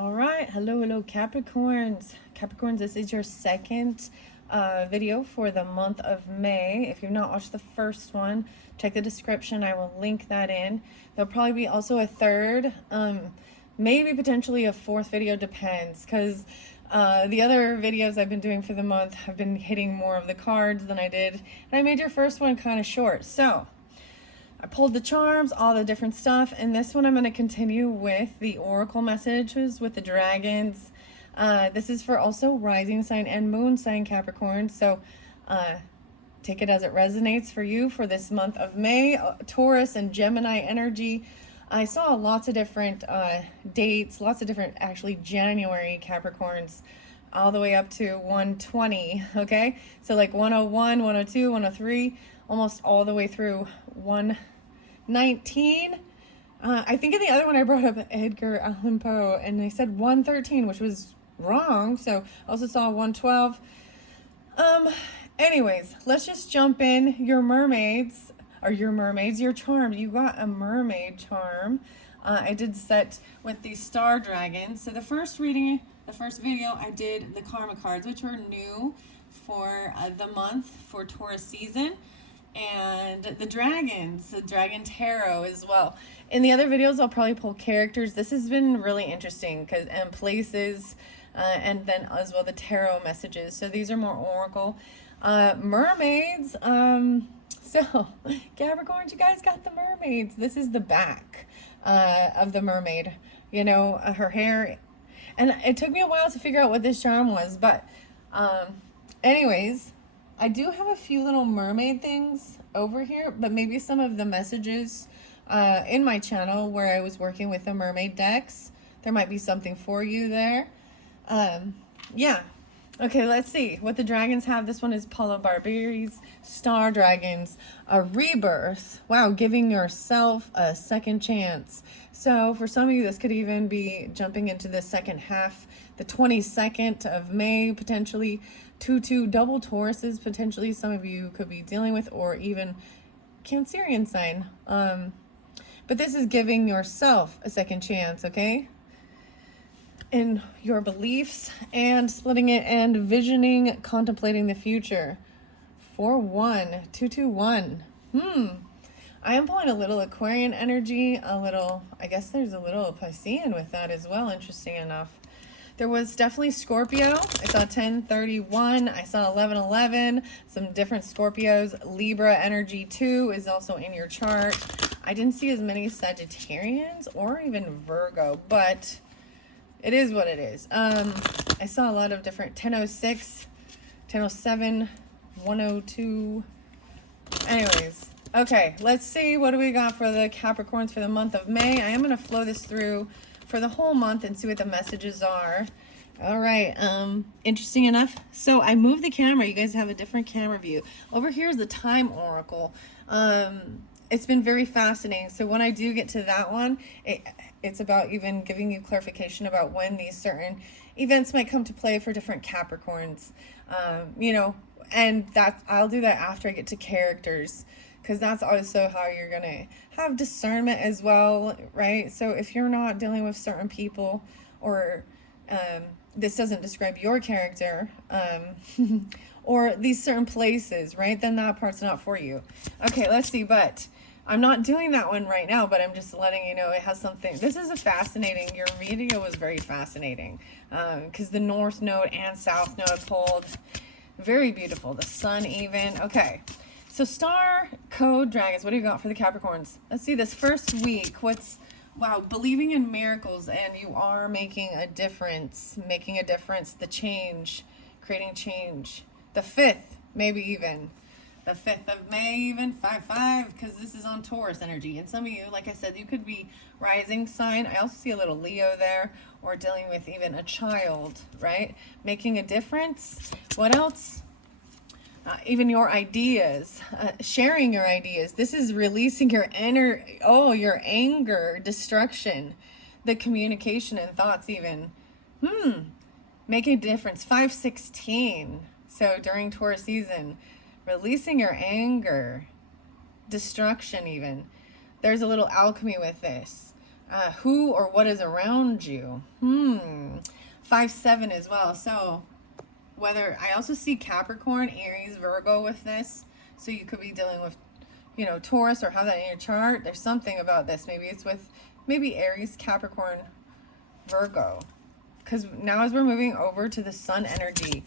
All right, hello Capricorns. Capricorns, this is your second video for the month of May. If you've not watched the first one, check the description. I will link that in. There'll probably be also a third, maybe potentially a fourth video, depends, because the other videos I've been doing for the month have been hitting more of the cards than I did, and I made your first one kind of short. So I pulled the charms, all the different stuff, and this one I'm going to continue with the oracle messages with the dragons. This is for also rising sign and moon sign Capricorn, so take it as it resonates for you for this month of May. Taurus and Gemini energy. I saw lots of different dates, lots of different actually January Capricorns, all the way up to 120, okay? So like 101, 102, 103, almost all the way through 119. I think in the other one I brought up Edgar Allan Poe and I said 113, which was wrong. So I also saw 112. Anyways, let's just jump in. Your mermaids, your charm. You got a mermaid charm. I did set with the star dragons. So the first video, I did the karma cards, which were new for the month for Taurus season, and the dragons, the dragon tarot as well. In the other videos, I'll probably pull characters. This has been really interesting and places, and then as well the tarot messages. So these are more oracle. Mermaids. So Capricorns, you guys got the mermaids. This is the back of the mermaid. You know, her hair. And it took me a while to figure out what this charm was, but anyways, I do have a few little mermaid things over here, but maybe some of the messages in my channel where I was working with the mermaid decks, there might be something for you there. Yeah. Okay, let's see what the dragons have. This one is Paula Barbieri's Star Dragons, a rebirth. Wow, giving yourself a second chance. So for some of you, this could even be jumping into the second half, the 22nd of May, potentially. 2 double Tauruses, potentially some of you could be dealing with, or even Cancerian sign. But this is giving yourself a second chance, okay? In your beliefs and splitting it and visioning, contemplating the future. 4-1, 2-2-1. I am pulling a little Aquarian energy, I guess there's a little Piscean with that as well, interesting enough. There was definitely Scorpio. I saw 1031. I saw 1111. Some different Scorpios. Libra energy too is also in your chart. I didn't see as many Sagittarians or even Virgo, but it is what it is. I saw a lot of different 1006, 1007, 102. Anyways, okay, let's see what do we got for the Capricorns for the month of May. I am going to flow this through for the whole month and see what the messages are. All right, interesting enough. So I moved the camera. You guys have a different camera view. Over here is the time oracle. It's been very fascinating. So when I do get to that one, it's about even giving you clarification about when these certain events might come to play for different Capricorns. You know, and I'll do that after I get to characters, because that's also how you're going to have discernment as well, right? So if you're not dealing with certain people, or this doesn't describe your character, or these certain places, right, then that part's not for you. Okay, let's see, but I'm not doing that one right now, but I'm just letting you know it has something. This is a fascinating, your video was very fascinating, because the North Node and South Node pulled. Very beautiful. The Sun even. Okay. So star code dragons, what do you got for the Capricorns? Let's see this first week. Wow, believing in miracles, and you are making a difference, the change, creating change. The 5th, maybe even. The 5th of May, even 5-5, because this is on Taurus energy. And some of you, like I said, you could be rising sign. I also see a little Leo there, or dealing with even a child, right? Making a difference. What else? Even your ideas, sharing your ideas. This is releasing your your anger, destruction, the communication and thoughts even. Making a difference. 5-16. So during Taurus season, releasing your anger, destruction even. There's a little alchemy with this. who or what is around you. 5-7 as well. So whether, I also see Capricorn, Aries, Virgo with this. So you could be dealing with, you know, Taurus, or have that in your chart. There's something about this. Maybe it's with Aries, Capricorn, Virgo. Because now as we're moving over to the sun energy,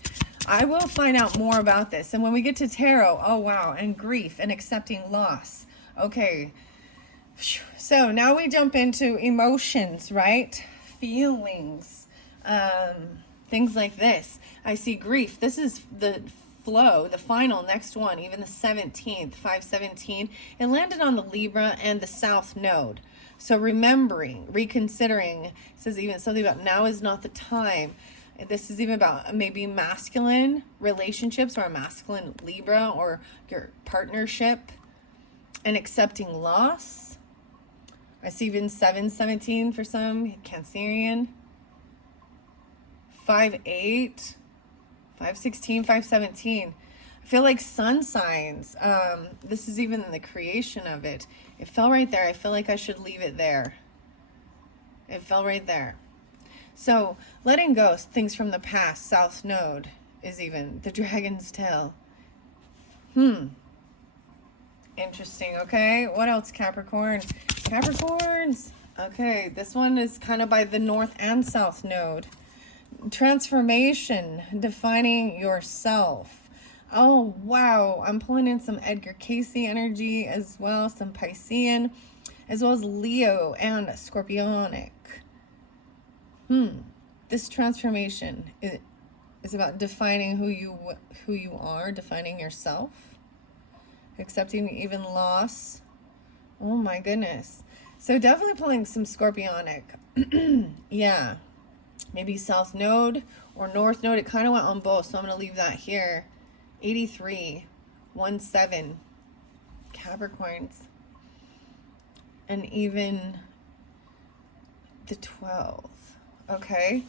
I will find out more about this. And when we get to tarot, oh wow, and grief and accepting loss. Okay. So now we jump into emotions, right? Feelings, things like this. I see grief. This is the flow, the final next one, even the 17th, 5-17. It landed on the Libra and the South Node. So remembering, reconsidering, it says even something about now is not the time. This is even about maybe masculine relationships, or a masculine Libra, or your partnership, and accepting loss. I see even 7-17 for some, Cancerian. 5-8, 5-16, 5-17. I feel like sun signs. This is even the creation of it. It fell right there. I feel like I should leave it there. It fell right there. So letting go things from the past. South Node is even the dragon's tail. Interesting. Okay, what else, Capricorn? Capricorns. Okay, this one is kind of by the North and South Node. Transformation, defining yourself. Oh wow, I'm pulling in some Edgar Casey energy as well, some Piscean, as well as Leo and Scorpionic. This transformation is about defining who you are, defining yourself, accepting even loss. Oh my goodness. So definitely pulling some Scorpionic. Yeah. Maybe South Node or North Node. It kind of went on both, so I'm going to leave that here. 83, 1-7, Capricorns. And even the 12. Okay.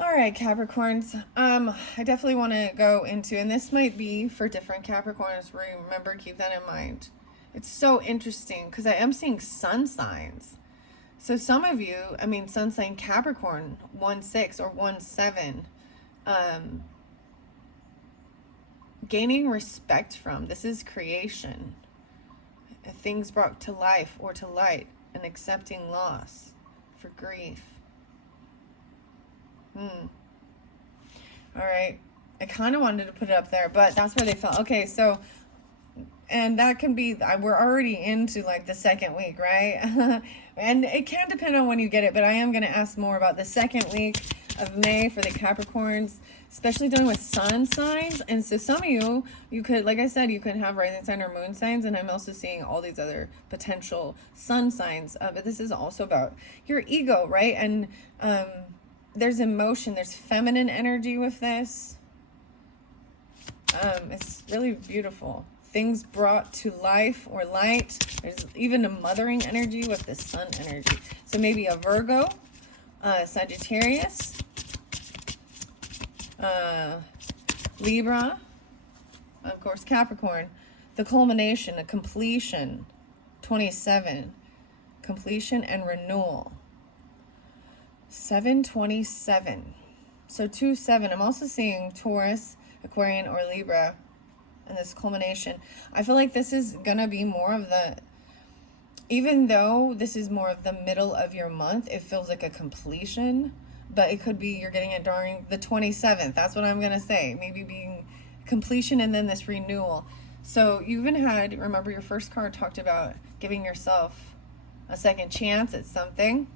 All right, Capricorns. I definitely want to go into, and this might be for different Capricorns. Remember, keep that in mind. It's so interesting because I am seeing sun signs. So some of you, I mean, sun sign Capricorn, 1-6 or 1-7, gaining respect from. This is creation. Things brought to life or to light, and accepting loss for grief. All right. I kind of wanted to put it up there, but that's where they fell. Okay, so, and that can be, we're already into like the second week, right? And it can depend on when you get it, but I am going to ask more about the second week of May for the Capricorns, especially dealing with sun signs. And so some of you could, like I said, you could have rising sign or moon signs, and I'm also seeing all these other potential sun signs. But this is also about your ego, right? And there's emotion, there's feminine energy with this. It's really beautiful. Things brought to life or light. There's even a mothering energy with the sun energy. So maybe a Virgo, Sagittarius, Libra, of course Capricorn. The culmination, a completion, 27. Completion and renewal. 7-27. So 2-7. I'm also seeing Taurus, Aquarian, or Libra. And this culmination, I feel like this is gonna be more of the, even though this is more of the middle of your month, it feels like a completion, but it could be you're getting it during the 27th. That's what I'm gonna say. Maybe being completion and then this renewal. So you even had, remember your first card talked about giving yourself a second chance at something,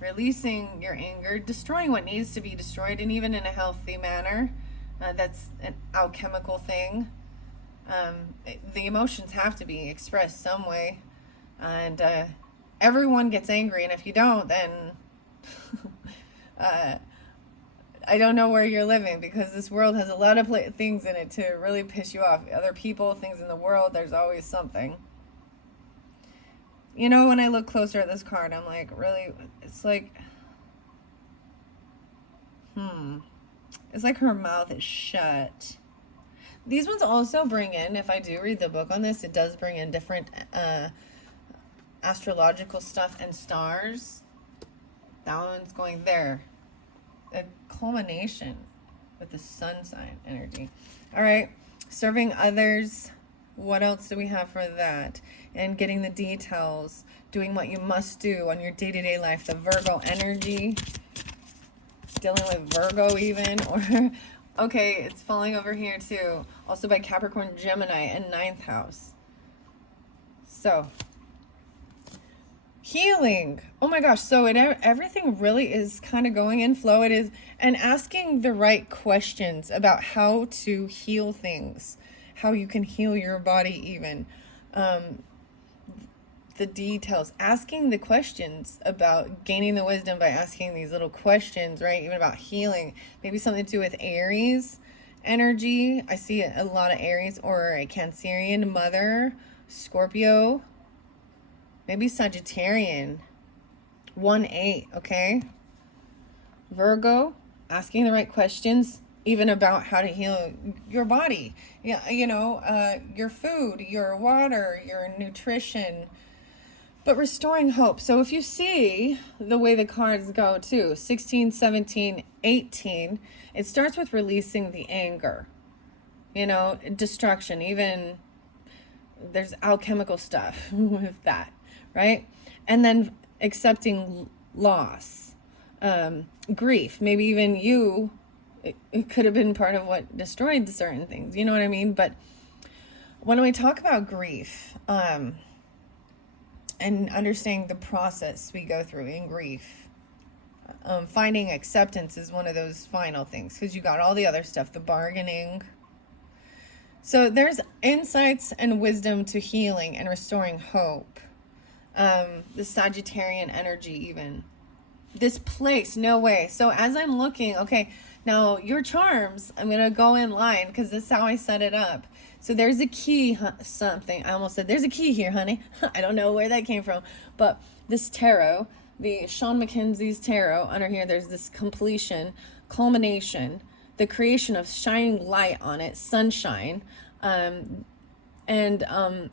releasing your anger, destroying what needs to be destroyed, and even in a healthy manner. That's an alchemical thing. The emotions have to be expressed some way, and everyone gets angry, and if you don't, then I don't know where you're living, because this world has a lot of things in it to really piss you off. Other people, things in the world, there's always something. You know, when I look closer at this card, I'm like, really, it's like, it's like her mouth is shut. These ones also bring in, if I do read the book on this, it does bring in different astrological stuff and stars. That one's going there. A culmination with the sun sign energy. All right, serving others. What else do we have for that? And getting the details, doing what you must do on your day-to-day life. The Virgo energy, dealing with Virgo even, or okay, it's falling over here too. Also by Capricorn, Gemini, and 9th house. So, healing. Oh my gosh. So everything really is kind of going in flow. It is, and asking the right questions about how to heal things, how you can heal your body even. The details, asking the questions about gaining the wisdom by asking these little questions, right? Even about healing, maybe something to do with Aries energy. I see a lot of Aries, or a Cancerian mother, Scorpio, maybe Sagittarian, 1-8, okay? Virgo, asking the right questions, even about how to heal your body. Yeah, you know, your food, your water, your nutrition, but restoring hope. So if you see the way the cards go too, 16, 17, 18, it starts with releasing the anger, you know, destruction, even there's alchemical stuff with that, right? And then accepting loss, grief, maybe even you, it could have been part of what destroyed certain things, you know what I mean? But when we talk about grief, and understanding the process we go through in grief, finding acceptance is one of those final things, because you got all the other stuff, the bargaining. So there's insights and wisdom to healing and restoring hope. The Sagittarian energy even. This place, no way. So as I'm looking, okay, now your charms, I'm going to go in line because this is how I set it up. So there's a key, something. I almost said, there's a key here, honey. I don't know where that came from. But this tarot, the Sean McKenzie's tarot, under here, there's this completion, culmination, the creation of shining light on it, sunshine, and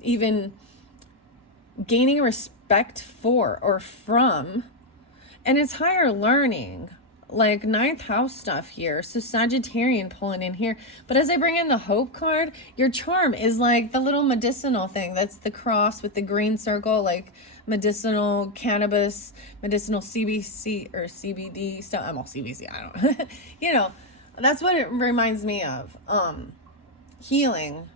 even gaining respect for or from, and it's higher learning, like 9th house stuff here. So Sagittarian pulling in here. But as I bring in the hope card, your charm is like the little medicinal thing. That's the cross with the green circle, like medicinal cannabis, medicinal CBC or CBD stuff. I'm all CBC, I don't you know, that's what it reminds me of. Healing.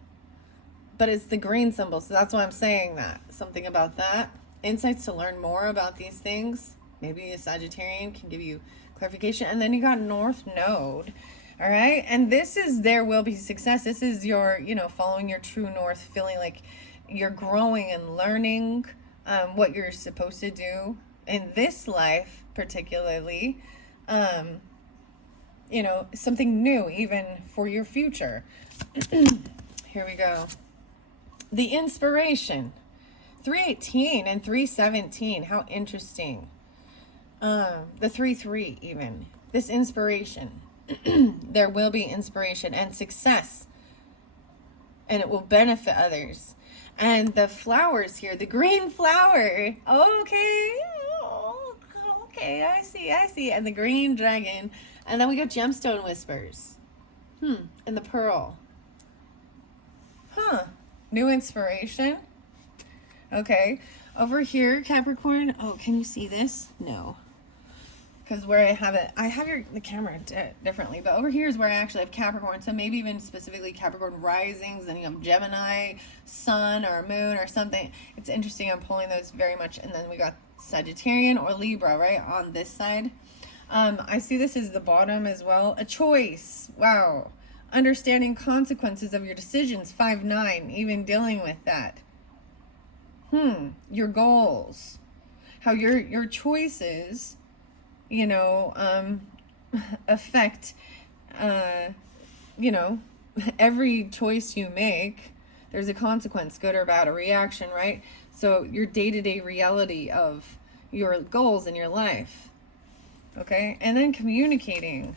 But it's the green symbol, so that's why I'm saying that. Something about that. Insights to learn more about these things. Maybe a Sagittarian can give you clarification. And then you got North Node. All right. And this is, there will be success. This is your, you know, following your true north, feeling like you're growing and learning what you're supposed to do in this life, particularly. You know, something new even for your future. Here we go. The inspiration. 318 and 317. How interesting. The 3-3 even. This inspiration. There will be inspiration and success. And it will benefit others. And the flowers here. The green flower. Okay. Oh, okay. I see. And the green dragon. And then we got gemstone whispers. And the pearl. New inspiration. Okay. Over here, Capricorn. Oh, can you see this? No. Because where I have it, I have the camera differently. But over here is where I actually have Capricorn. So maybe even specifically Capricorn risings. Then you have Gemini, sun or moon or something. It's interesting. I'm pulling those very much. And then we got Sagittarian or Libra, right? On this side. I see this as the bottom as well. A choice. Wow. Understanding consequences of your decisions. 5-9. Even dealing with that. Your goals. How your choices, you know, affect, you know, every choice you make. There's a consequence, good or bad, a reaction, right? So your day-to-day reality of your goals in your life. Okay, and then communicating,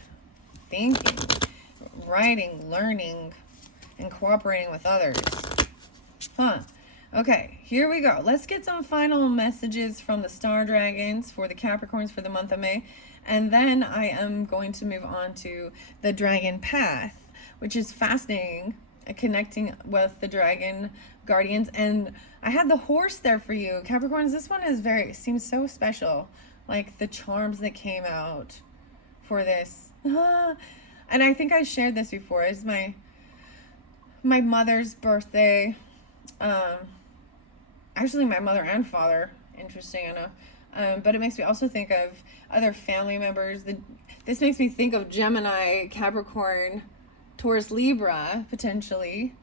thinking, writing, learning, and cooperating with others. Okay, here we go. Let's get some final messages from the Star Dragons for the Capricorns for the month of May. And then I am going to move on to the Dragon Path, which is fascinating, connecting with the Dragon Guardians. And I had the horse there for you. Capricorns, this one seems so special. Like the charms that came out for this. And I think I shared this before. It's my mother's birthday. Actually, my mother and father. Interesting, I know. But it makes me also think of other family members. This makes me think of Gemini, Capricorn, Taurus, Libra, potentially.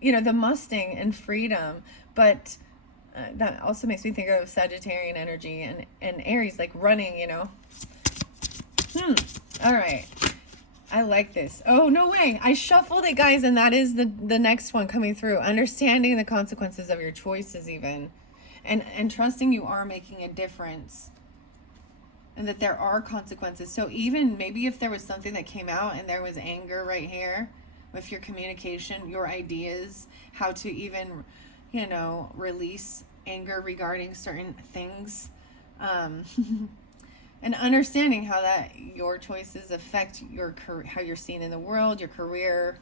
You know, the Mustang and freedom. But that also makes me think of Sagittarian energy and Aries, like running, you know. All right. I like this. Oh, no way. I shuffled it, guys, and that is the next one coming through. Understanding the consequences of your choices, even. And trusting you are making a difference. And that there are consequences. So even maybe if there was something that came out and there was anger right here with your communication, your ideas, how to even, you know, release anger regarding certain things. And understanding how that your choices affect your how you're seen in the world, your career.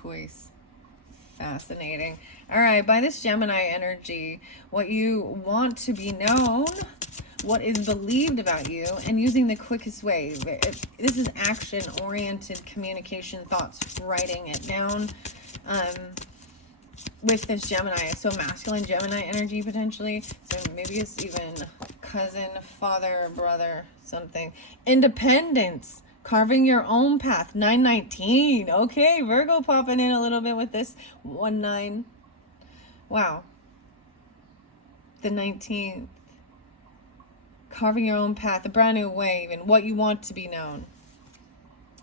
Choice. Fascinating. All right, by this Gemini energy, what you want to be known, what is believed about you, and using the quickest way. This is action-oriented communication, thoughts, writing it down. With this Gemini, so masculine Gemini energy potentially. So maybe it's even cousin, father, brother, something. Independence, carving your own path. 919. Okay, Virgo popping in a little bit with this 19. Wow. The 19th. Carving your own path, a brand new way, even what you want to be known.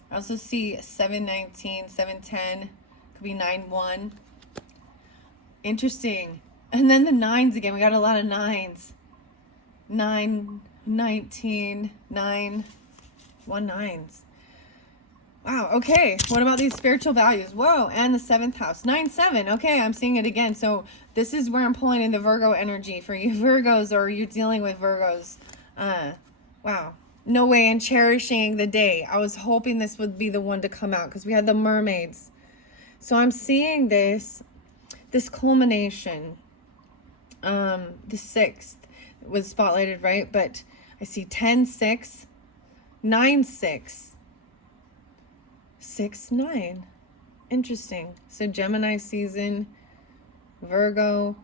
I also see 719, 710, could be 91. Interesting. And then the nines again. We got a lot of nines. 9, 19, 9, 1 nines. Wow. Okay. What about these spiritual values? Whoa. And the 7th house. 9-7. Okay. I'm seeing it again. So this is where I'm pulling in the Virgo energy for you Virgos, or you're dealing with Virgos. Wow. No way. And cherishing the day. I was hoping this would be the one to come out because we had the mermaids. So I'm seeing this culmination. The 6th was spotlighted, right? But I see 10-6, 9-6, 6-9. Interesting. So Gemini season, Virgo,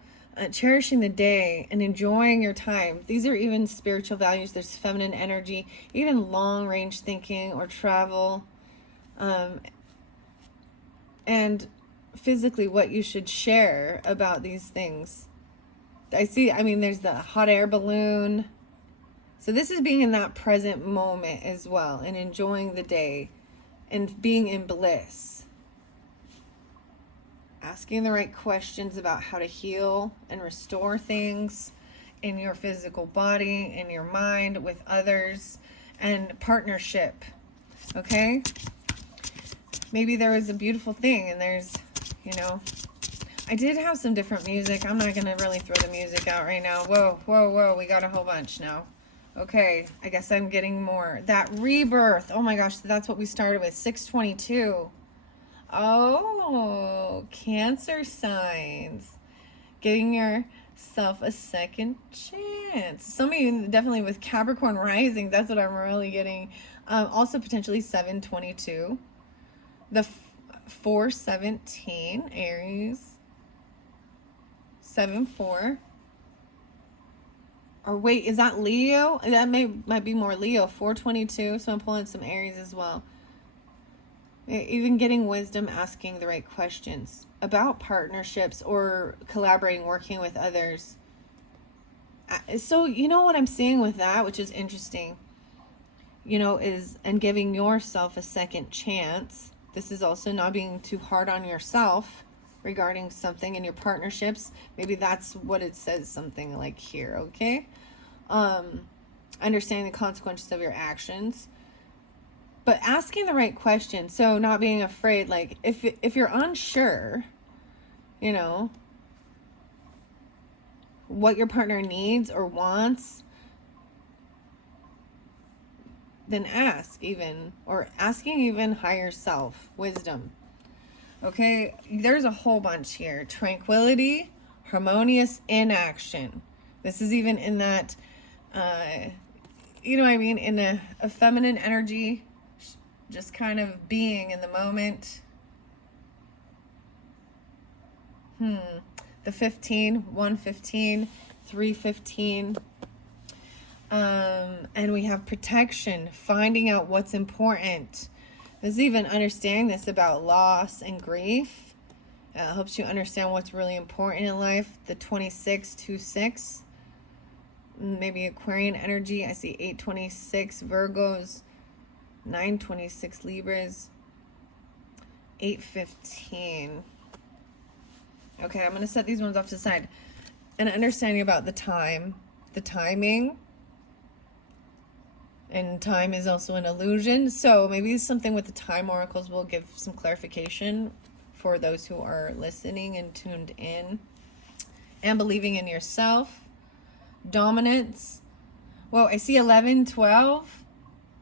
cherishing the day and enjoying your time. These are even spiritual values. There's feminine energy, even long range thinking or travel, and physically what you should share about these things. I mean, there's the hot air balloon. So this is being in that present moment as well and enjoying the day and being in bliss. Asking the right questions about how to heal and restore things in your physical body, in your mind, with others, and partnership. Okay? Maybe there was a beautiful thing and there's, you know, I did have some different music. I'm not going to really throw the music out right now. Whoa, whoa, whoa. We got a whole bunch now. Okay. I guess I'm getting more. That rebirth. Oh my gosh. That's what we started with. 622. Oh, Cancer signs. Giving yourself a second chance. Some of you definitely with Capricorn rising. That's what I'm really getting. Also potentially 722. The 417 Aries. 7-4. Or wait, is that Leo? That might be more Leo. 422. So I'm pulling some Aries as well. Even getting wisdom, asking the right questions about partnerships or collaborating, working with others. So you know what I'm seeing with that, which is interesting, you know, and giving yourself a second chance. This is also not being too hard on yourself regarding something in your partnerships. Maybe that's what it says, something like here, okay? Understanding the consequences of your actions, but asking the right question. So not being afraid, like if you're unsure, you know, what your partner needs or wants, then ask even, or asking even higher self, wisdom. Okay, there's a whole bunch here. Tranquility, harmonious inaction. This is even in that, you know what I mean, in a feminine energy, just kind of being in the moment. The 15, 115, 315. And we have protection, finding out what's important. There's even understanding this about loss and grief. Helps you understand what's really important in life. The 2626, maybe Aquarian energy. I see 826 Virgos, 926 Libras, 815. Okay, I'm going to set these ones off to the side. And understanding about the time, the timing. And time is also an illusion. So maybe something with the time oracles will give some clarification for those who are listening and tuned in. And believing in yourself. Dominance. Well, I see 11, 12.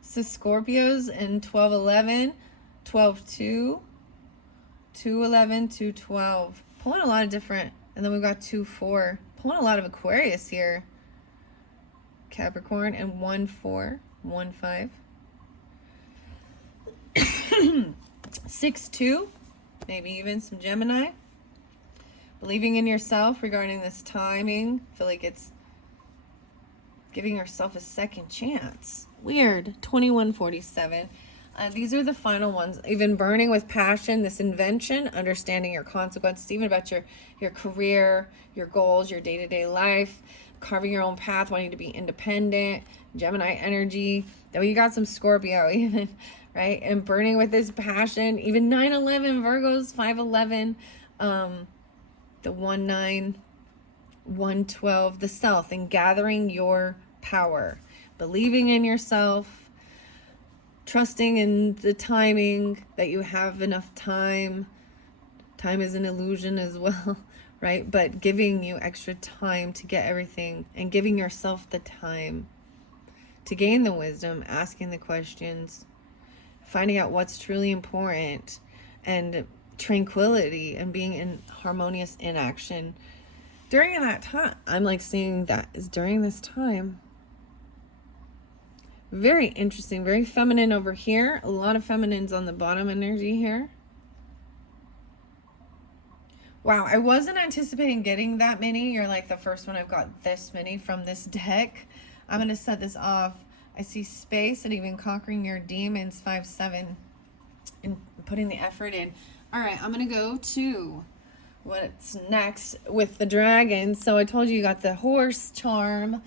So Scorpios and 12, 11. 12, 2. 2, 11, 2, 12. Pulling a lot of different. And then we've got 2, 4. Pulling a lot of Aquarius here. Capricorn and 1, 4. 1, 5. 6, 2. Maybe even some Gemini. Believing in yourself regarding this timing. I feel like it's giving yourself a second chance. Weird. 2147. These are the final ones. Even burning with passion, this invention, understanding your consequences, even about your career, your goals, your day-to-day life, carving your own path, wanting to be independent, Gemini energy. Then you got some Scorpio even, right? And burning with this passion, even 9/11 Virgos, 5/11, the 1/9, 1/12, the self, and gathering your power, believing in yourself, trusting in the timing, that you have enough time. Time is an illusion as well, right? But giving you extra time to get everything, and giving yourself the time to gain the wisdom, asking the questions, finding out what's truly important, and tranquility, and being in harmonious inaction during that time. I'm like seeing that is during this time. Very interesting, very feminine over here. A lot of feminines on the bottom energy here. Wow, I wasn't anticipating getting that many. You're like the first one I've got this many from this deck. I'm going to set this off. I see space and even conquering your demons, 5-7, and putting the effort in. All right, I'm going to go to what's next with the dragon. So I told you got the horse charm.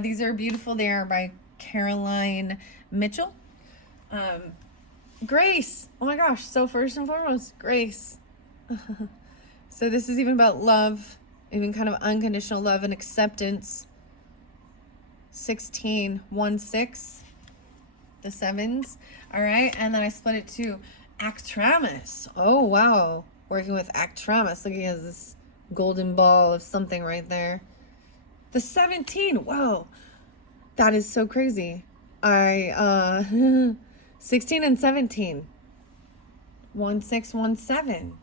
These are beautiful. They are by Caroline Mitchell. Grace. Oh my gosh. So first and foremost, grace. So this is even about love, even kind of unconditional love and acceptance. 16, 1, 6, the 7s. All right. And then I split it to Actramus. Oh, wow. Working with Actramus. Look, he has this golden ball of something right there. The 17. Whoa. That is so crazy. 16 and 17. 1, 6, 1, 7.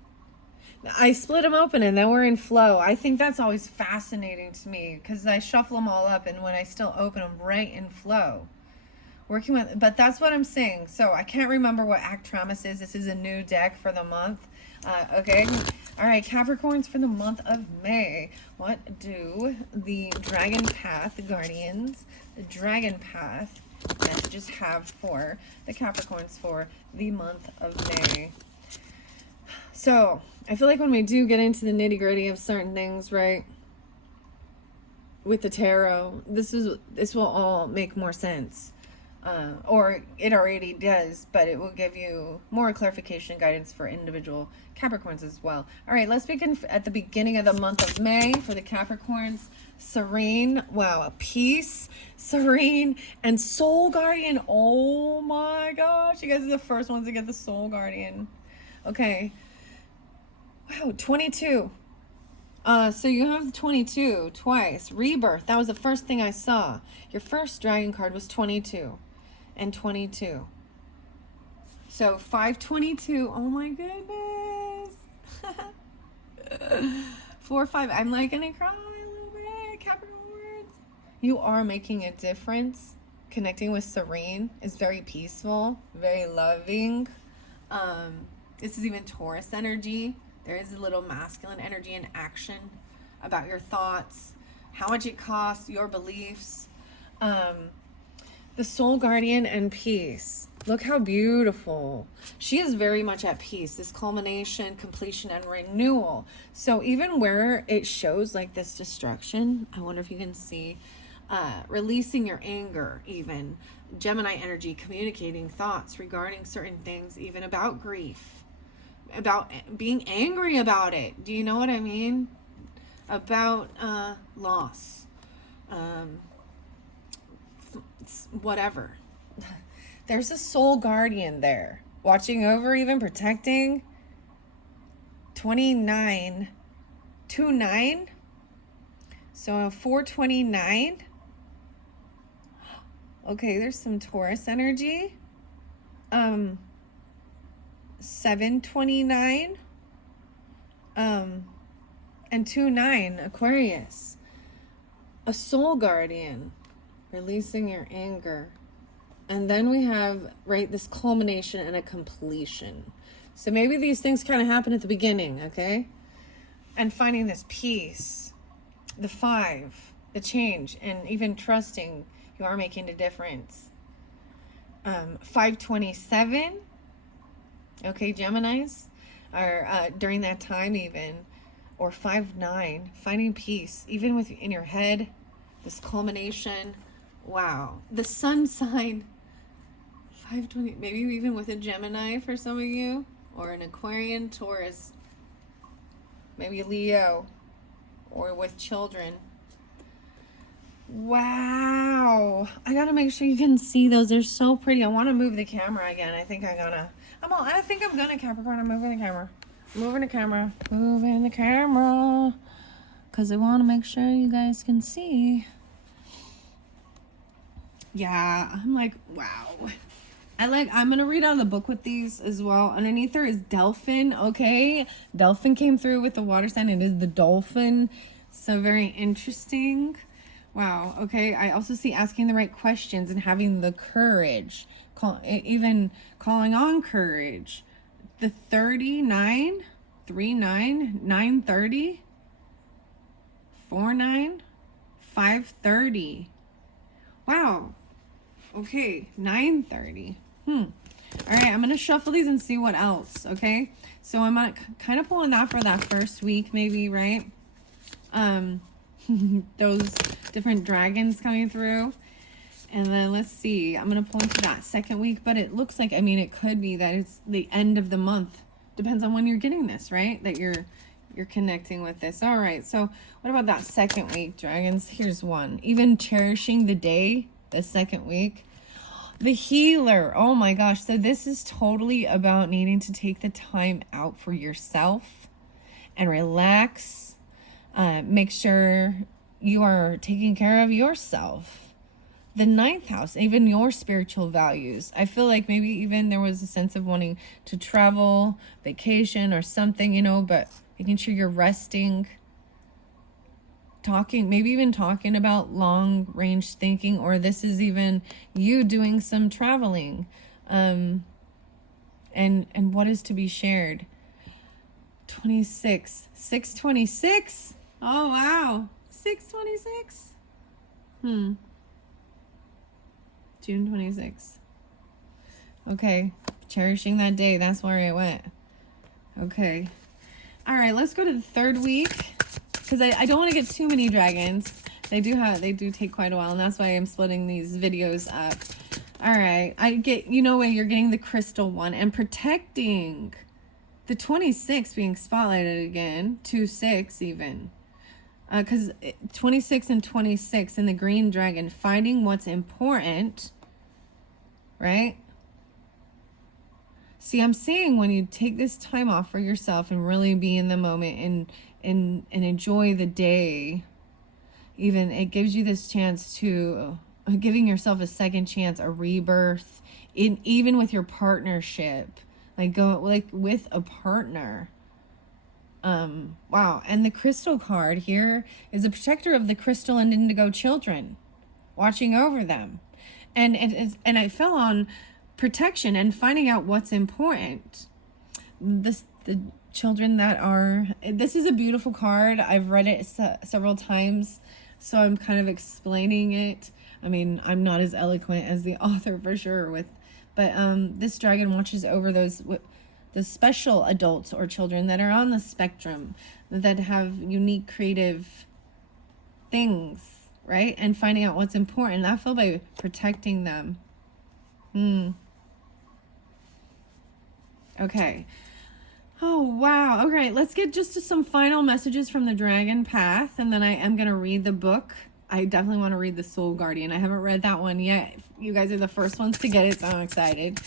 I split them open and then we're in flow. I think that's always fascinating to me because I shuffle them all up, and when I still open them, right in flow. Working with, but that's what I'm saying. So I can't remember what Actramus is. This is a new deck for the month. Okay. All right. Capricorns for the month of May. What do the Dragon Path Guardians, the Dragon Path messages have for the Capricorns for the month of May? So I feel like when we do get into the nitty gritty of certain things, right, with the tarot, this will all make more sense. Or it already does, but it will give you more clarification, guidance for individual Capricorns as well. All right, let's begin at the beginning of the month of May for the Capricorns. Serene, wow, peace, serene, and soul guardian. Oh my gosh, you guys are the first ones to get the soul guardian. Okay. Wow, 22. So you have 22 twice. Rebirth. That was the first thing I saw. Your first dragon card was 22 and 22. So 522. Oh my goodness. 4, 5. I'm like gonna cry a little bit. Capricorns. You are making a difference. Connecting with Serene is very peaceful, very loving. This is even Taurus energy. There is a little masculine energy in action about your thoughts, how much it costs, your beliefs. The soul guardian and peace. Look how beautiful. She is very much at peace. This culmination, completion, and renewal. So even where it shows like this destruction, I wonder if you can see, releasing your anger, even Gemini energy, communicating thoughts regarding certain things, even about grief, about being angry about it. Do you know what I mean? About loss, whatever. There's a soul guardian there, watching over, even protecting. 29, 29. So 429. Okay, there's some Taurus energy. 729. And 29, Aquarius. A soul guardian, releasing your anger. And then we have, right, this culmination and a completion. So maybe these things kind of happen at the beginning, okay? And finding this peace, the 5, the change, and even trusting you are making a difference. 527, okay, Geminis, are during that time even, or 5-9, finding peace, even within your head, this culmination. Wow. The sun sign, 520, maybe even with a Gemini for some of you, or an Aquarian, Taurus, maybe Leo, or with children. Wow. I gotta make sure you can see those. They're so pretty. I want to move the camera again. I think I'm gonna, Capricorn. I'm moving the camera. Moving the camera. Because I want to make sure you guys can see. Yeah, I'm like, wow. I'm going to read out the book with these as well. Underneath there is Dolphin, okay? Dolphin came through with the water sign. It is the dolphin. So very interesting. Wow, okay. I also see asking the right questions and having the courage. Even calling on courage. The 39, 39, 930, 49, 530. Wow. Okay, 930. All right, I'm going to shuffle these and see what else, okay? So I'm kind of pulling that for that first week maybe, right? Those different dragons coming through. And then let's see, I'm going to pull into that second week, but it looks like, I mean, it could be that it's the end of the month. Depends on when you're getting this, right? That you're connecting with this. All right, so what about that second week, dragons? Here's one. Even cherishing the day, the second week. The healer. Oh my gosh. So this is totally about needing to take the time out for yourself and relax. Make sure you are taking care of yourself. The 9th house, even your spiritual values. I feel like maybe even there was a sense of wanting to travel, vacation or something, you know, but making sure you're resting. Maybe even talking about long range thinking, or this is even you doing some traveling, and what is to be shared. 26, 626. Oh wow, 626. June 26th. Okay, cherishing that day. That's where I went. Okay, all right. Let's go to the third week. Because I don't want to get too many dragons. They do take quite a while, and that's why I'm splitting these videos up. All right, you're getting the crystal one and protecting the 26 being spotlighted again, 2-6 even. Because 26 and 26 in the green dragon, finding what's important, right? See, I'm saying when you take this time off for yourself and really be in the moment and enjoy the day, even it gives you this chance to giving yourself a second chance, a rebirth, in even with your partnership, like go like with a partner. Wow. And the crystal card here is a protector of the crystal and indigo children, watching over them. And I fell on protection and finding out what's important. The children that are, this is a beautiful card. I've read it several times, so I'm kind of explaining it. I mean, I'm not as eloquent as the author for sure but this dragon watches over the special adults or children that are on the spectrum, that have unique creative things, right? And finding out what's important. I feel by protecting them. Okay. Oh, wow. All right, let's get just to some final messages from the Dragon Path, and then I am going to read the book. I definitely want to read the Soul Guardian. I haven't read that one yet. You guys are the first ones to get it, so I'm excited.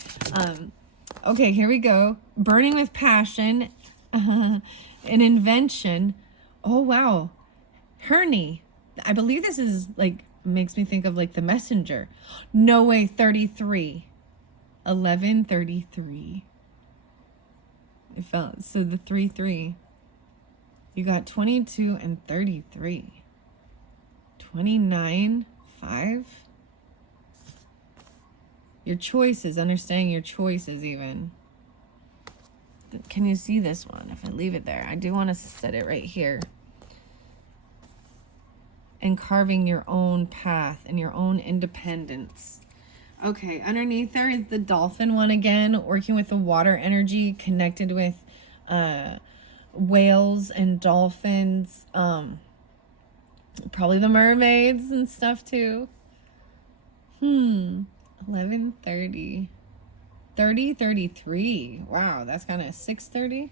Okay, here we go. Burning with passion, an invention. Oh, wow. Hernie. I believe this is like, makes me think of like The Messenger. No way, 33. 1133. It felt, so the 3-3. You got 22 and 33. 29, 5. Your choices, understanding your choices even. Can you see this one? If I leave it there, I do want to set it right here. And carving your own path and your own independence. Okay, underneath there is the dolphin one again, working with the water energy, connected with whales and dolphins. Probably the mermaids and stuff too. 11:30. 30:33. Wow, that's kind of 6:30.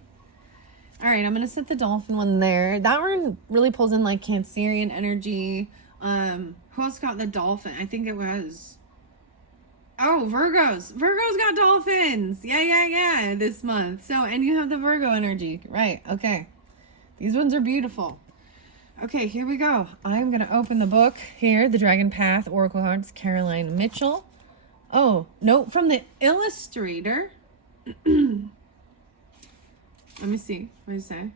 All right, I'm going to set the dolphin one there. That one really pulls in like Cancerian energy. Who else got the dolphin? I think it was... Oh, Virgos. Virgos got dolphins. Yeah, this month. So, and you have the Virgo energy. Right, okay. These ones are beautiful. Okay, here we go. I'm going to open the book here. The Dragon Path Oracle Cards, Caroline Mitchell. Oh, note from the illustrator. Let me see. What does it say?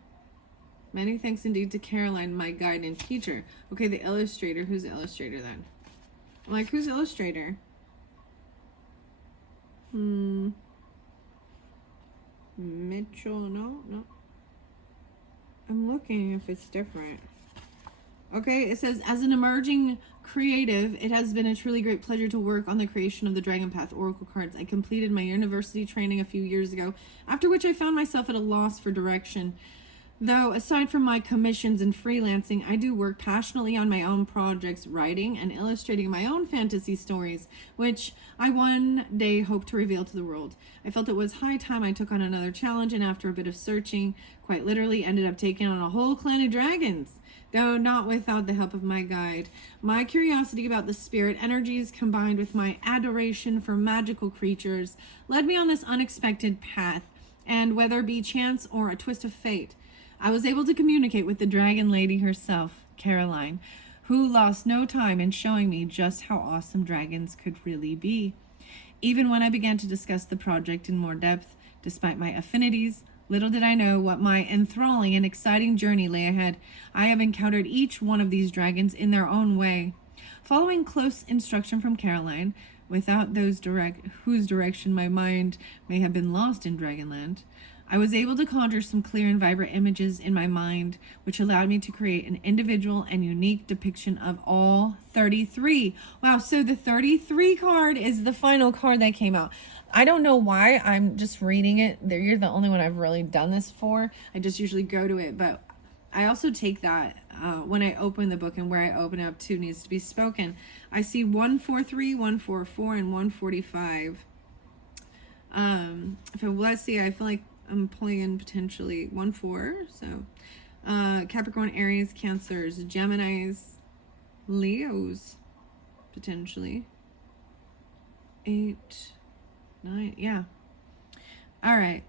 Many thanks indeed to Caroline, my guide and teacher. Okay, the illustrator. Who's the illustrator then? I'm like, who's the illustrator? Mitchell. No. I'm looking if it's different. Okay, it says, as an emerging creative, it has been a truly great pleasure to work on the creation of the Dragon Path Oracle cards. I completed my university training a few years ago, after which I found myself at a loss for direction. Though, aside from my commissions and freelancing, I do work passionately on my own projects, writing and illustrating my own fantasy stories, which I one day hope to reveal to the world. I felt it was high time I took on another challenge, and after a bit of searching, quite literally ended up taking on a whole clan of dragons, though not without the help of my guide. My curiosity about the spirit energies combined with my adoration for magical creatures led me on this unexpected path, and whether it be chance or a twist of fate, I was able to communicate with the dragon lady herself, Caroline, who lost no time in showing me just how awesome dragons could really be. Even when I began to discuss the project in more depth, despite my affinities, little did I know what my enthralling and exciting journey lay ahead. I have encountered each one of these dragons in their own way. Following close instruction from Caroline, without whose direction my mind may have been lost in Dragonland, I was able to conjure some clear and vibrant images in my mind, which allowed me to create an individual and unique depiction of all 33. Wow, so the 33 card is the final card that came out. I don't know why, I'm just reading it. You're the only one I've really done this for. I just usually go to it, but I also take that when I open the book, and where I open it up to needs to be spoken. I see 143, 144, and 145. Let's see, I feel like I'm pulling in potentially 1-4. So Capricorn, Aries, Cancers, Geminis, Leos, potentially. 8, 9, yeah. All right,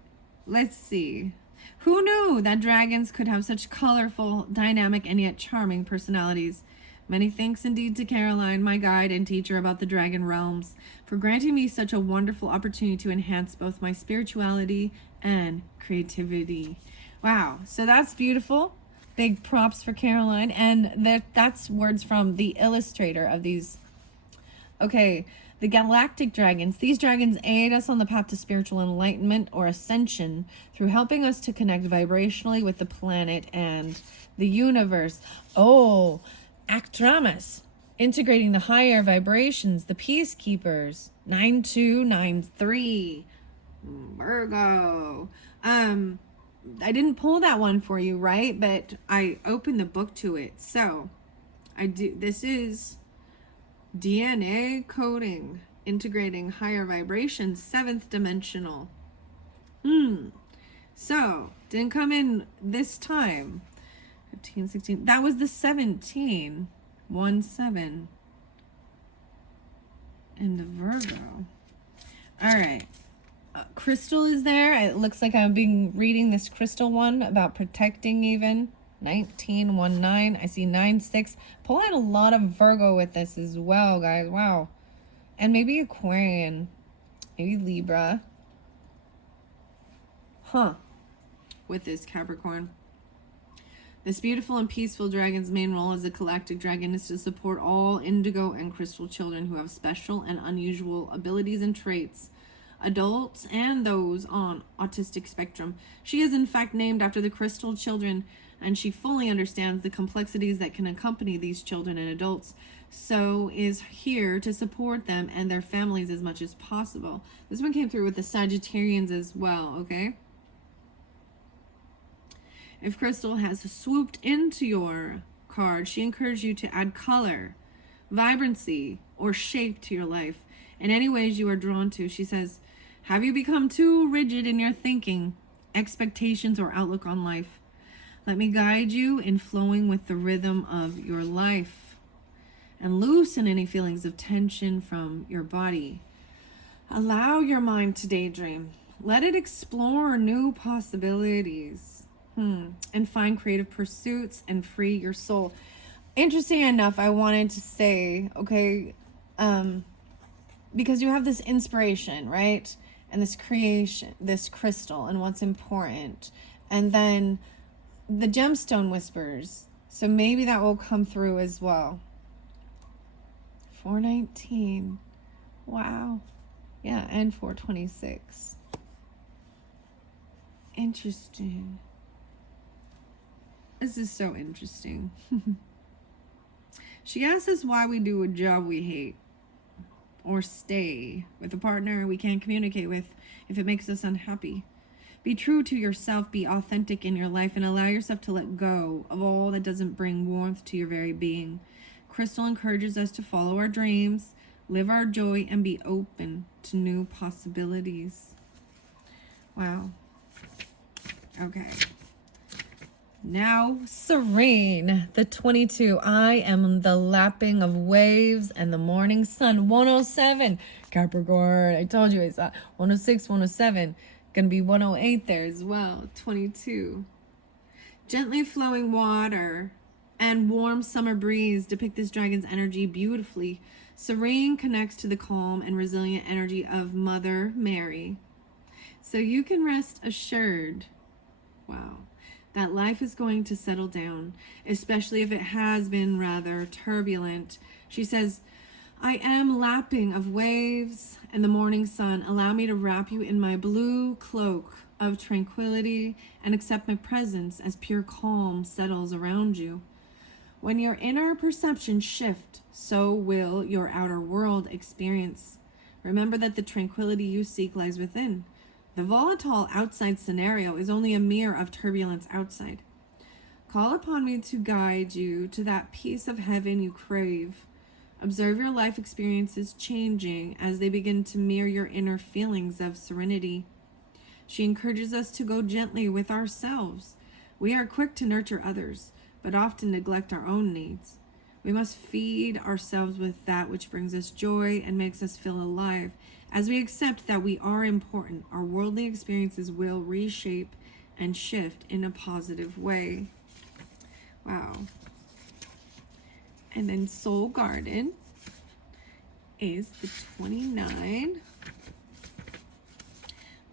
let's see. Who knew that dragons could have such colorful, dynamic, and yet charming personalities? Many thanks indeed to Caroline, my guide and teacher about the dragon realms, for granting me such a wonderful opportunity to enhance both my spirituality and creativity. Wow, so that's beautiful. Big props for Caroline. And that's words from the illustrator of these. Okay, the galactic dragons. These dragons aid us on the path to spiritual enlightenment or ascension through helping us to connect vibrationally with the planet and the universe. Oh, Actramas, integrating the higher vibrations, the peacekeepers. 9293. Virgo. I didn't pull that one for you, right? But I opened the book to it. So, this is DNA coding, integrating higher vibrations, 7th dimensional. So, didn't come in this time. 15, 16. That was the 17. 1-7. And the Virgo. All right. Crystal is there. It looks like I've been reading this crystal one about protecting even. 1919. I see 96. Pull out a lot of Virgo with this as well, guys. Wow. And maybe Aquarian. Maybe Libra. With this Capricorn. This beautiful and peaceful dragon's main role as a galactic dragon is to support all indigo and crystal children who have special and unusual abilities and traits, adults and those on autistic spectrum. She is in fact named after the crystal children, and she fully understands the complexities that can accompany these children and adults, so is here to support them and their families as much as possible. This one came through with the Sagittarians as well, okay? If Crystal has swooped into your card, she encourages you to add color, vibrancy, or shape to your life in any ways you are drawn to. She says, have you become too rigid in your thinking, expectations, or outlook on life? Let me guide you in flowing with the rhythm of your life and loosen any feelings of tension from your body. Allow your mind to daydream. Let it explore new possibilities. And find creative pursuits and free your soul. Interesting enough, I wanted to say, okay, because you have this inspiration, right? And this creation, this crystal, and what's important. And then the gemstone whispers. So maybe that will come through as well. 419. Wow. Yeah, and 426. Interesting. This is so interesting. She asks us why we do a job we hate or stay with a partner we can't communicate with if it makes us unhappy. Be true to yourself, be authentic in your life, and allow yourself to let go of all that doesn't bring warmth to your very being. Crystal encourages us to follow our dreams, live our joy, and be open to new possibilities. Wow. Okay. Now, Serene, the 22. I am the lapping of waves and the morning sun. 107. Capricorn. I told you I saw 106, 107. Gonna be 108 there as well. 22. Gently flowing water and warm summer breeze depict this dragon's energy beautifully. Serene connects to the calm and resilient energy of Mother Mary. So you can rest assured. Wow. That life is going to settle down, especially if it has been rather turbulent. She says, I am lapping of waves and the morning sun. Allow me to wrap you in my blue cloak of tranquility and accept my presence as pure calm settles around you. When your inner perceptions shift, so will your outer world experience. Remember that the tranquility you seek lies within. The volatile outside scenario is only a mirror of turbulence outside. Call upon me to guide you to that peace of heaven you crave. Observe your life experiences changing as they begin to mirror your inner feelings of serenity. She encourages us to go gently with ourselves. We are quick to nurture others, but often neglect our own needs. We must feed ourselves with that which brings us joy and makes us feel alive. As we accept that we are important, our worldly experiences will reshape and shift in a positive way. Wow. And then Soul Garden is the 29.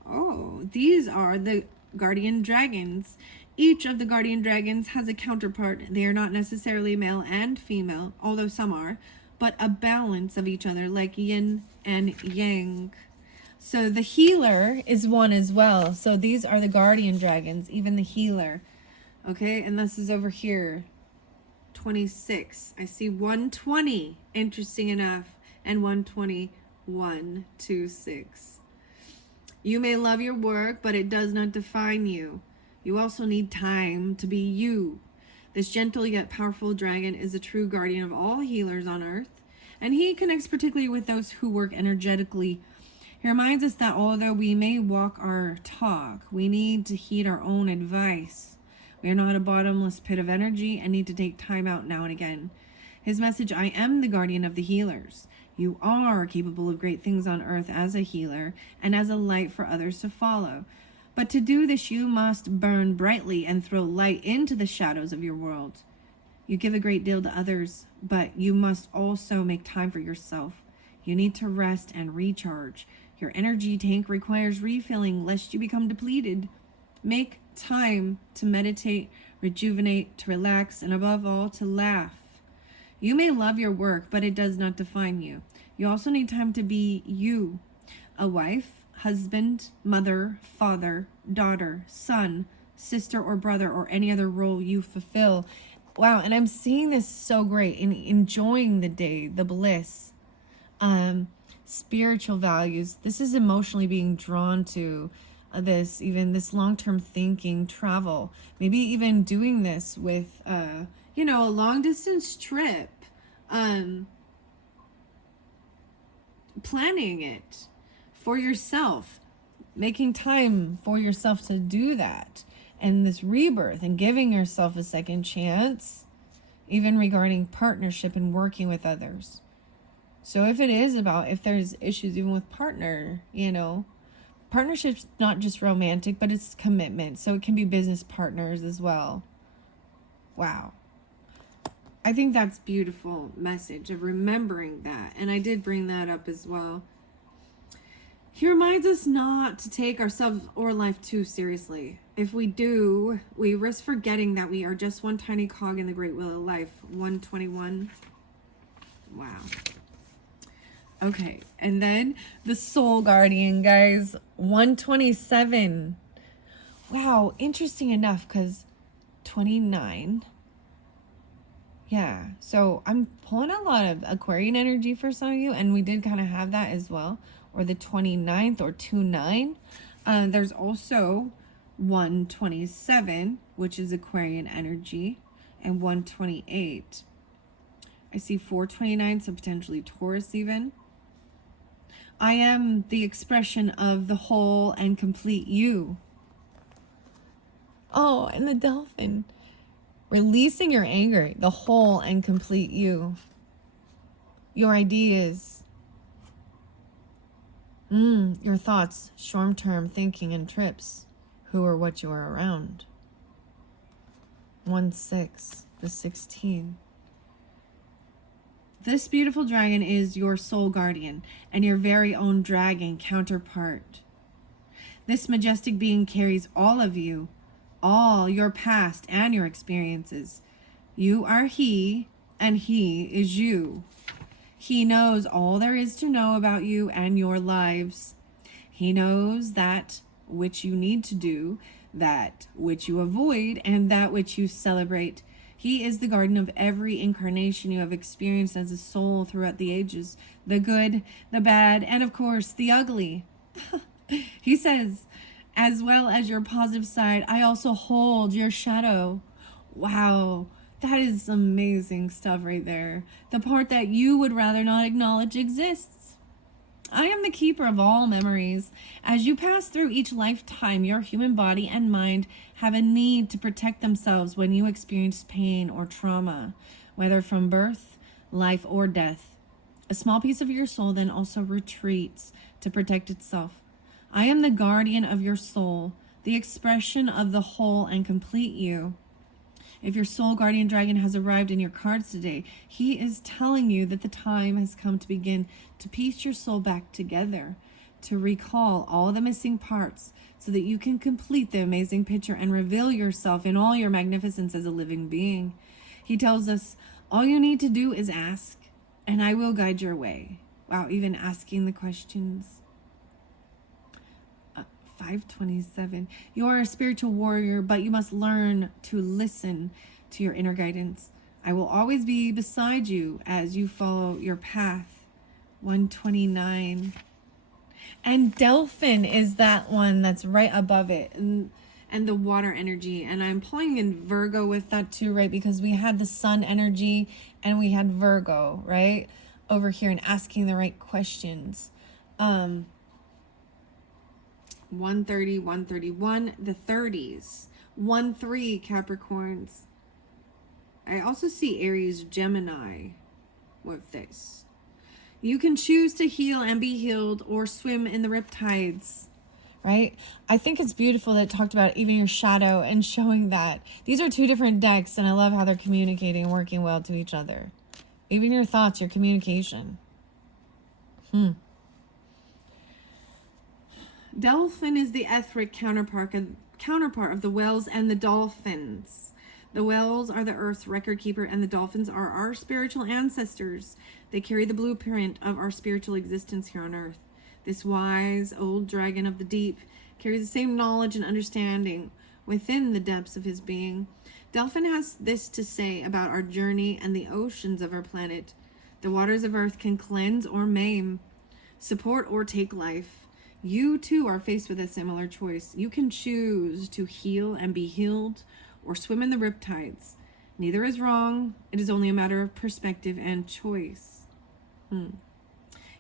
Oh, these are the guardian dragons. Each of the guardian dragons has a counterpart. They are not necessarily male and female, although some are, but a balance of each other, like yin and yang. So the healer is one as well. So these are the guardian dragons, even the healer. Okay, and this is over here, 26. I see 120, interesting enough, and 121, 26. You may love your work, but it does not define you. You also need time to be you. This gentle yet powerful dragon is a true guardian of all healers on earth, and he connects particularly with those who work energetically. He reminds us that although we may walk our talk, we need to heed our own advice. We are not a bottomless pit of energy and need to take time out now and again. His message, I am the guardian of the healers. You are capable of great things on earth as a healer and as a light for others to follow. But to do this, you must burn brightly and throw light into the shadows of your world. You give a great deal to others, but you must also make time for yourself. You need to rest and recharge. Your energy tank requires refilling lest you become depleted. Make time to meditate, rejuvenate, to relax, and above all, to laugh. You may love your work, but it does not define you. You also need time to be you. A wife, husband, mother, father, daughter, son, sister, or brother, or any other role you fulfill. Wow, and I'm seeing this so great in enjoying the day, the bliss, spiritual values. This is emotionally being drawn to this long-term thinking, travel, maybe even doing this with, a long-distance trip, planning it for yourself, making time for yourself to do that, and this rebirth and giving yourself a second chance, even regarding partnership and working with others. So if there's issues even with partner, partnership's not just romantic, but it's commitment. So it can be business partners as well. Wow. I think that's beautiful message of remembering that. And I did bring that up as well. He reminds us not to take ourselves or life too seriously. If we do, we risk forgetting that we are just one tiny cog in the great wheel of life. 121. Wow. Okay, and then the Soul Guardian, guys, 127. Wow, interesting enough, because 29. Yeah, so I'm pulling a lot of Aquarian energy for some of you, and we did kind of have that as well, or the 29th or 29. There's also 127, which is Aquarian energy, and 128. I see 429, so potentially Taurus even. I am the expression of the whole and complete you. Oh, and the dolphin. Releasing your anger, the whole and complete you. Your ideas. Your thoughts, short-term thinking and trips. Who or what you are around. 1/6, the 16. This beautiful dragon is your soul guardian and your very own dragon counterpart. This majestic being carries all of you, all your past and your experiences. You are he, and he is you. He knows all there is to know about you and your lives. He knows that which you need to do, that which you avoid, and that which you celebrate. He is the guardian of every incarnation you have experienced as a soul throughout the ages, the good, the bad, and of course, the ugly. He says, as well as your positive side, I also hold your shadow. Wow, that is amazing stuff right there. The part that you would rather not acknowledge exists. I am the keeper of all memories. As you pass through each lifetime, your human body and mind have a need to protect themselves when you experience pain or trauma. whether from birth, life, or death. A small piece of your soul then also retreats to protect itself. I am the guardian of your soul, the expression of the whole and complete you. If your soul guardian dragon has arrived in your cards today, he is telling you that the time has come to begin to piece your soul back together, to recall all the missing parts so that you can complete the amazing picture and reveal yourself in all your magnificence as a living being. He tells us all you need to do is ask, and I will guide your way. Wow, even asking the questions. 527. You are a spiritual warrior, but you must learn to listen to your inner guidance. I will always be beside you as you follow your path. 129. And Delphin is that one that's right above it. And the water energy. And I'm pulling in Virgo with that too, right? Because we had the sun energy and we had Virgo, right? Over here and asking the right questions. 130, 131, the 30s, 1-3 Capricorns. I also see Aries, Gemini with this. You can choose to heal and be healed or swim in the riptides, right? I think it's beautiful that it talked about even your shadow and showing that. These are two different decks, and I love how they're communicating and working well to each other. Even your thoughts, your communication. Dolphin is the etheric counterpart of the whales and the dolphins. The whales are the Earth's record keeper, and the dolphins are our spiritual ancestors. They carry the blueprint of our spiritual existence here on Earth. This wise old dragon of the deep carries the same knowledge and understanding within the depths of his being. Dolphin has this to say about our journey and the oceans of our planet. The waters of Earth can cleanse or maim, support or take life. You too are faced with a similar choice. You can choose to heal and be healed or swim in the riptides. Neither is wrong. It is only a matter of perspective and choice.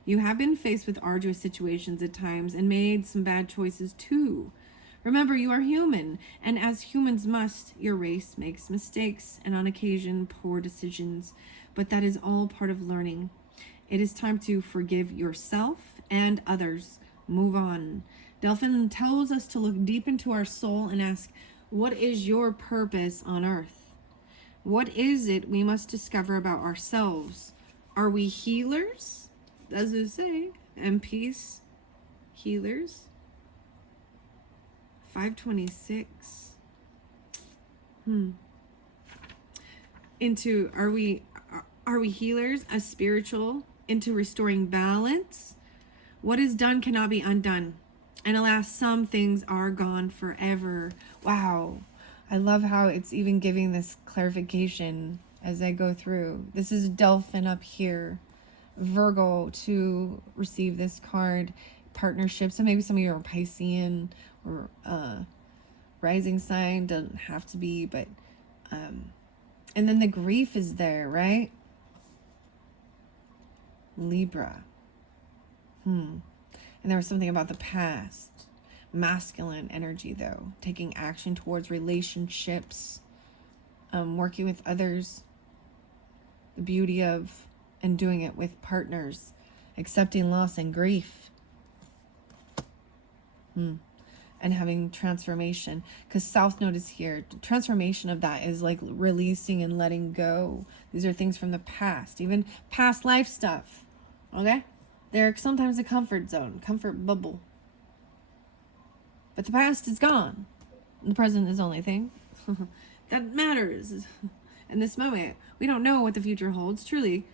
You have been faced with arduous situations at times and made some bad choices too. Remember, you are human, and as humans must, your race makes mistakes and on occasion poor decisions, but that is all part of learning. It is time to forgive yourself and others. Move on. Delphin tells us to look deep into our soul and ask, what is your purpose on Earth? What is it we must discover about ourselves? Are we healers? Does it say? And peace healers? 526. Are we healers, a spiritual, into restoring balance? What is done cannot be undone. And alas, some things are gone forever. Wow. I love how it's even giving this clarification as I go through. This is Delphin up here. Virgo to receive this card. Partnership. So maybe some of you are Piscean or rising sign. Doesn't have to be, but and then the grief is there, right? Libra. And there was something about the past. Masculine energy, though. Taking action towards relationships. Working with others. The beauty of and doing it with partners. Accepting loss and grief. And having transformation. Because South Node is here. Transformation of that is like releasing and letting go. These are things from the past. Even past life stuff. Okay? They're sometimes a comfort zone, comfort bubble. But the past is gone. The present is the only thing that matters. In this moment, we don't know what the future holds. Truly,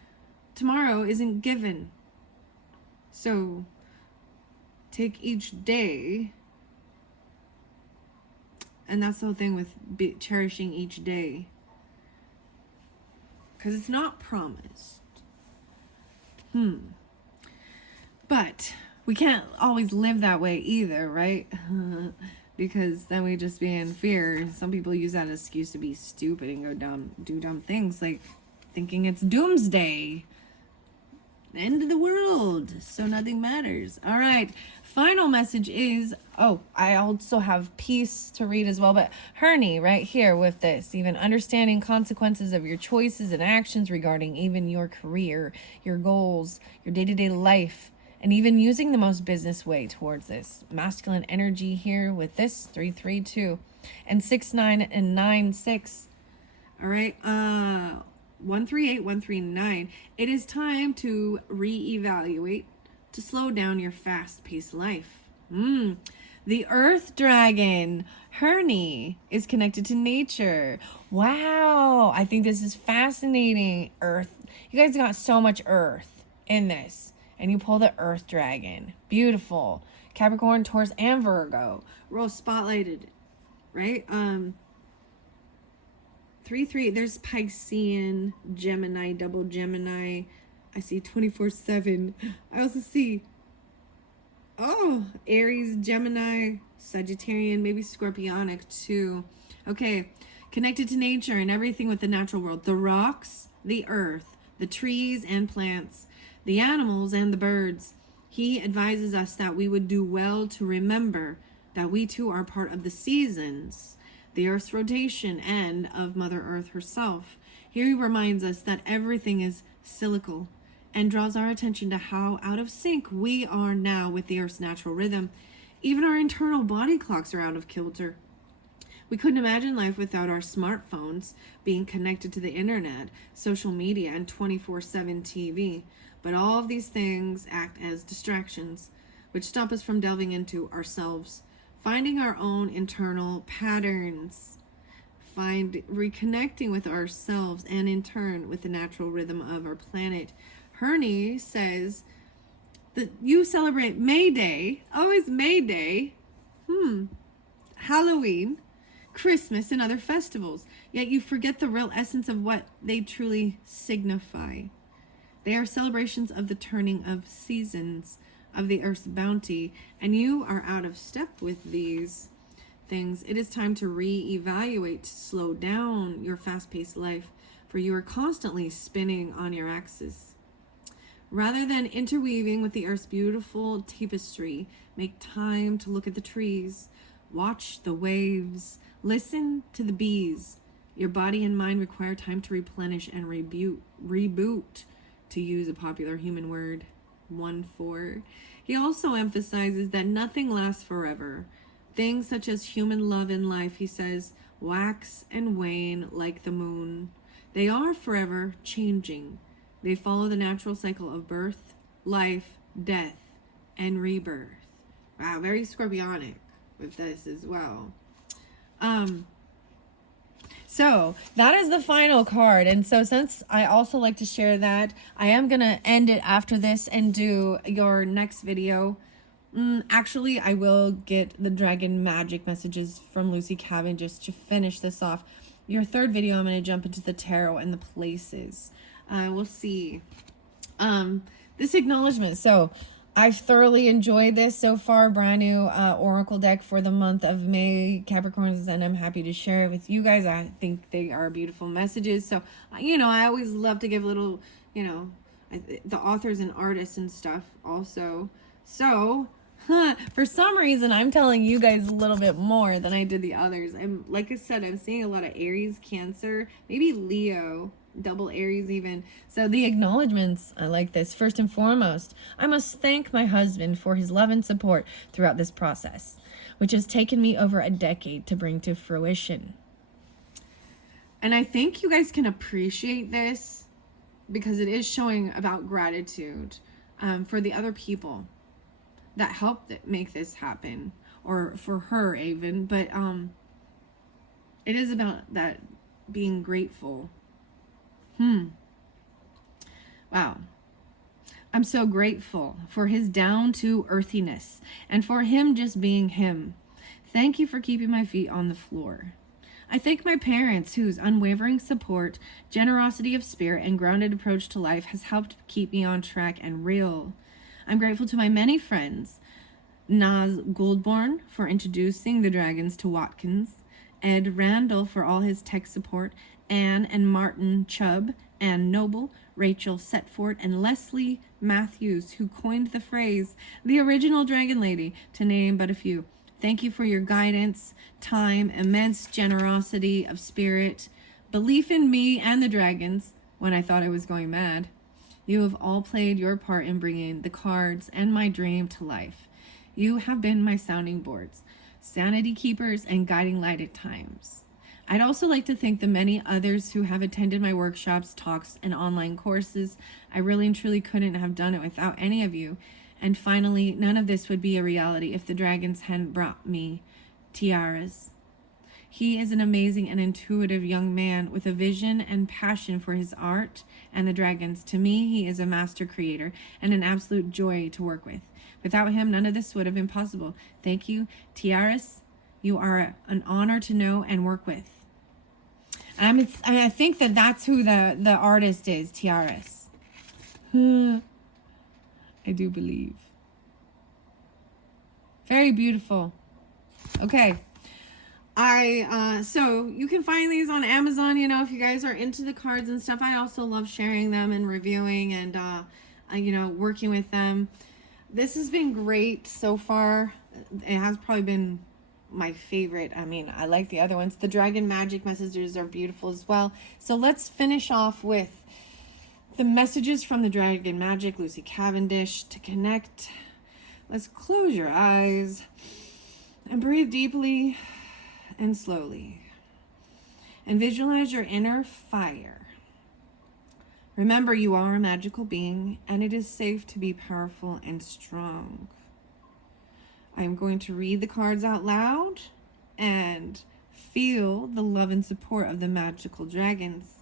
tomorrow isn't given. So, take each day. And that's the whole thing with cherishing each day. Because it's not promised. But we can't always live that way either, right? Because then we just be in fear. Some people use that as excuse to be stupid and do dumb things, like thinking it's doomsday. the end of the world, so nothing matters. All right. Final message is, oh, I also have peace to read as well, but Hernie right here with this, even understanding consequences of your choices and actions regarding even your career, your goals, your day-to-day life, and even using the most business way towards this. Masculine energy here with this 332 and 69 and 96. All right. 138, 139. It is time to reevaluate, to slow down your fast-paced life. The Earth Dragon, Hernie, is connected to nature. Wow, I think this is fascinating. Earth, you guys got so much Earth in this, and you pull the Earth Dragon. Beautiful. Capricorn, Taurus, and Virgo. Real spotlighted, right? 3-3. There's Piscean, Gemini, double Gemini. I see 24/7. I also see, Aries, Gemini, Sagittarian, maybe Scorpionic too. Okay, connected to nature and everything with the natural world. The rocks, the earth, the trees and plants, the animals and the birds. He advises us that we would do well to remember that we too are part of the seasons, the Earth's rotation, and of Mother Earth herself. Here he reminds us that everything is cyclical and draws our attention to how out of sync we are now with the Earth's natural rhythm. Even our internal body clocks are out of kilter. We couldn't imagine life without our smartphones being connected to the internet, social media, and 24/7 TV. But all of these things act as distractions, which stop us from delving into ourselves, finding our own internal patterns, reconnecting with ourselves, and in turn with the natural rhythm of our planet. Hernie says that you celebrate May Day, always May Day, Halloween, Christmas, and other festivals, yet you forget the real essence of what they truly signify. They are celebrations of the turning of seasons, of the Earth's bounty, and you are out of step with these things. It is time to reevaluate, to slow down your fast-paced life, for you are constantly spinning on your axis. Rather than interweaving with the Earth's beautiful tapestry, make time to look at the trees, watch the waves, listen to the bees. Your body and mind require time to replenish and reboot, to use a popular human word. 1-4. He also emphasizes that nothing lasts forever. Things such as human love and life, he says, wax and wane like the moon. They are forever changing. They follow the natural cycle of birth, life, death, and rebirth. Wow, very scorpionic with this as well. So that is the final card. And so since I also like to share that, I am going to end it after this and do your next video. Actually, I will get the Dragon Magic messages from Lucy Cabin just to finish this off. Your third video, I'm going to jump into the tarot and the places. We'll see. This acknowledgement. So I've thoroughly enjoyed this so far. Brand new Oracle deck for the month of May, Capricorns, and I'm happy to share it with you guys. I think they are beautiful messages. So, I always love to give little, the authors and artists and stuff also. So, for some reason, I'm telling you guys a little bit more than I did the others. Like I said, I'm seeing a lot of Aries, Cancer, maybe Leo, double Aries even. So the acknowledgements, I like this. First and foremost, I must thank my husband for his love and support throughout this process, which has taken me over a decade to bring to fruition. And I think you guys can appreciate this because it is showing about gratitude for the other people that helped make this happen, or for her even. But it is about that being grateful. Wow. I'm so grateful for his down to earthiness and for him just being him. Thank you for keeping my feet on the floor. I thank my parents whose unwavering support, generosity of spirit, and grounded approach to life has helped keep me on track and real. I'm grateful to my many friends, Naz Goldborn for introducing the dragons to Watkins, Ed Randall for all his tech support, Anne and Martin Chubb, Anne Noble, Rachel Setford, and Leslie Matthews, who coined the phrase, the original Dragon Lady, to name but a few. Thank you for your guidance, time, immense generosity of spirit, belief in me and the dragons when I thought I was going mad. You have all played your part in bringing the cards and my dream to life. You have been my sounding boards, sanity keepers, and guiding light at times. I'd also like to thank the many others who have attended my workshops, talks, and online courses. I really and truly couldn't have done it without any of you. And finally, none of this would be a reality if the dragons hadn't brought me tiaras. He is an amazing and intuitive young man with a vision and passion for his art and the dragons. To me, he is a master creator and an absolute joy to work with. Without him, none of this would have been possible. Thank you, tiaras. You are an honor to know and work with. I think that that's who the artist is, tiaras. I do believe. Very beautiful. Okay. So you can find these on Amazon, you know, if you guys are into the cards and stuff. I also love sharing them and reviewing and, you know, working with them. This has been great so far. It has probably been my favorite. I mean, I like the other ones. The Dragon Magic messages are beautiful as well. So let's finish off with the messages from the Dragon Magic, Lucy Cavendish, to connect. Let's close your eyes and breathe deeply and slowly. And visualize your inner fire. Remember, you are a magical being, and it is safe to be powerful and strong. I am going to read the cards out loud and feel the love and support of the magical dragons.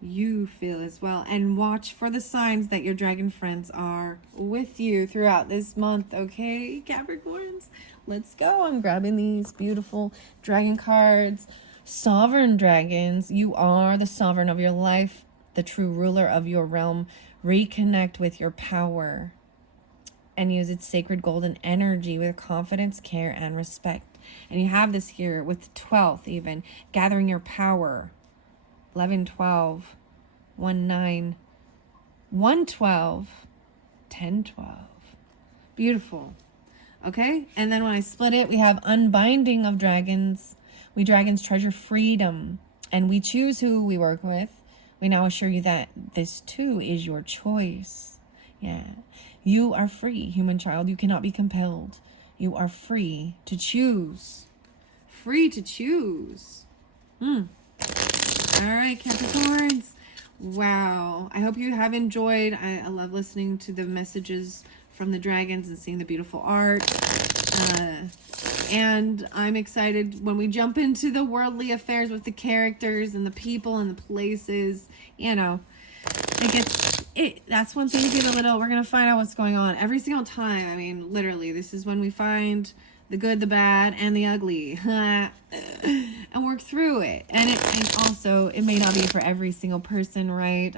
You feel as well, and watch for the signs that your dragon friends are with you throughout this month. Okay, Capricorns, let's go. I'm grabbing these beautiful dragon cards. Sovereign dragons, you are the sovereign of your life, the true ruler of your realm. Reconnect with your power and use its sacred golden energy with confidence, care, and respect. And you have this here with 12th even, gathering your power. 11, 12, 1, 9, 1, 12, 10, 12. Beautiful. Okay, and then when I split it, we have unbinding of dragons. We dragons treasure freedom, and we choose who we work with. We now assure you that this too is your choice. Yeah. You are free, human child. You cannot be compelled. You are free to choose. Free to choose. All right, Capricorns. Wow. I hope you have enjoyed. I love listening to the messages from the dragons and seeing the beautiful art. And I'm excited when we jump into the worldly affairs with the characters and the people and the places. You know, that's one thing to get a little, we're going to find out what's going on every single time. I mean, literally, this is when we find the good, the bad, and the ugly, and work through it. And it may not be for every single person, right?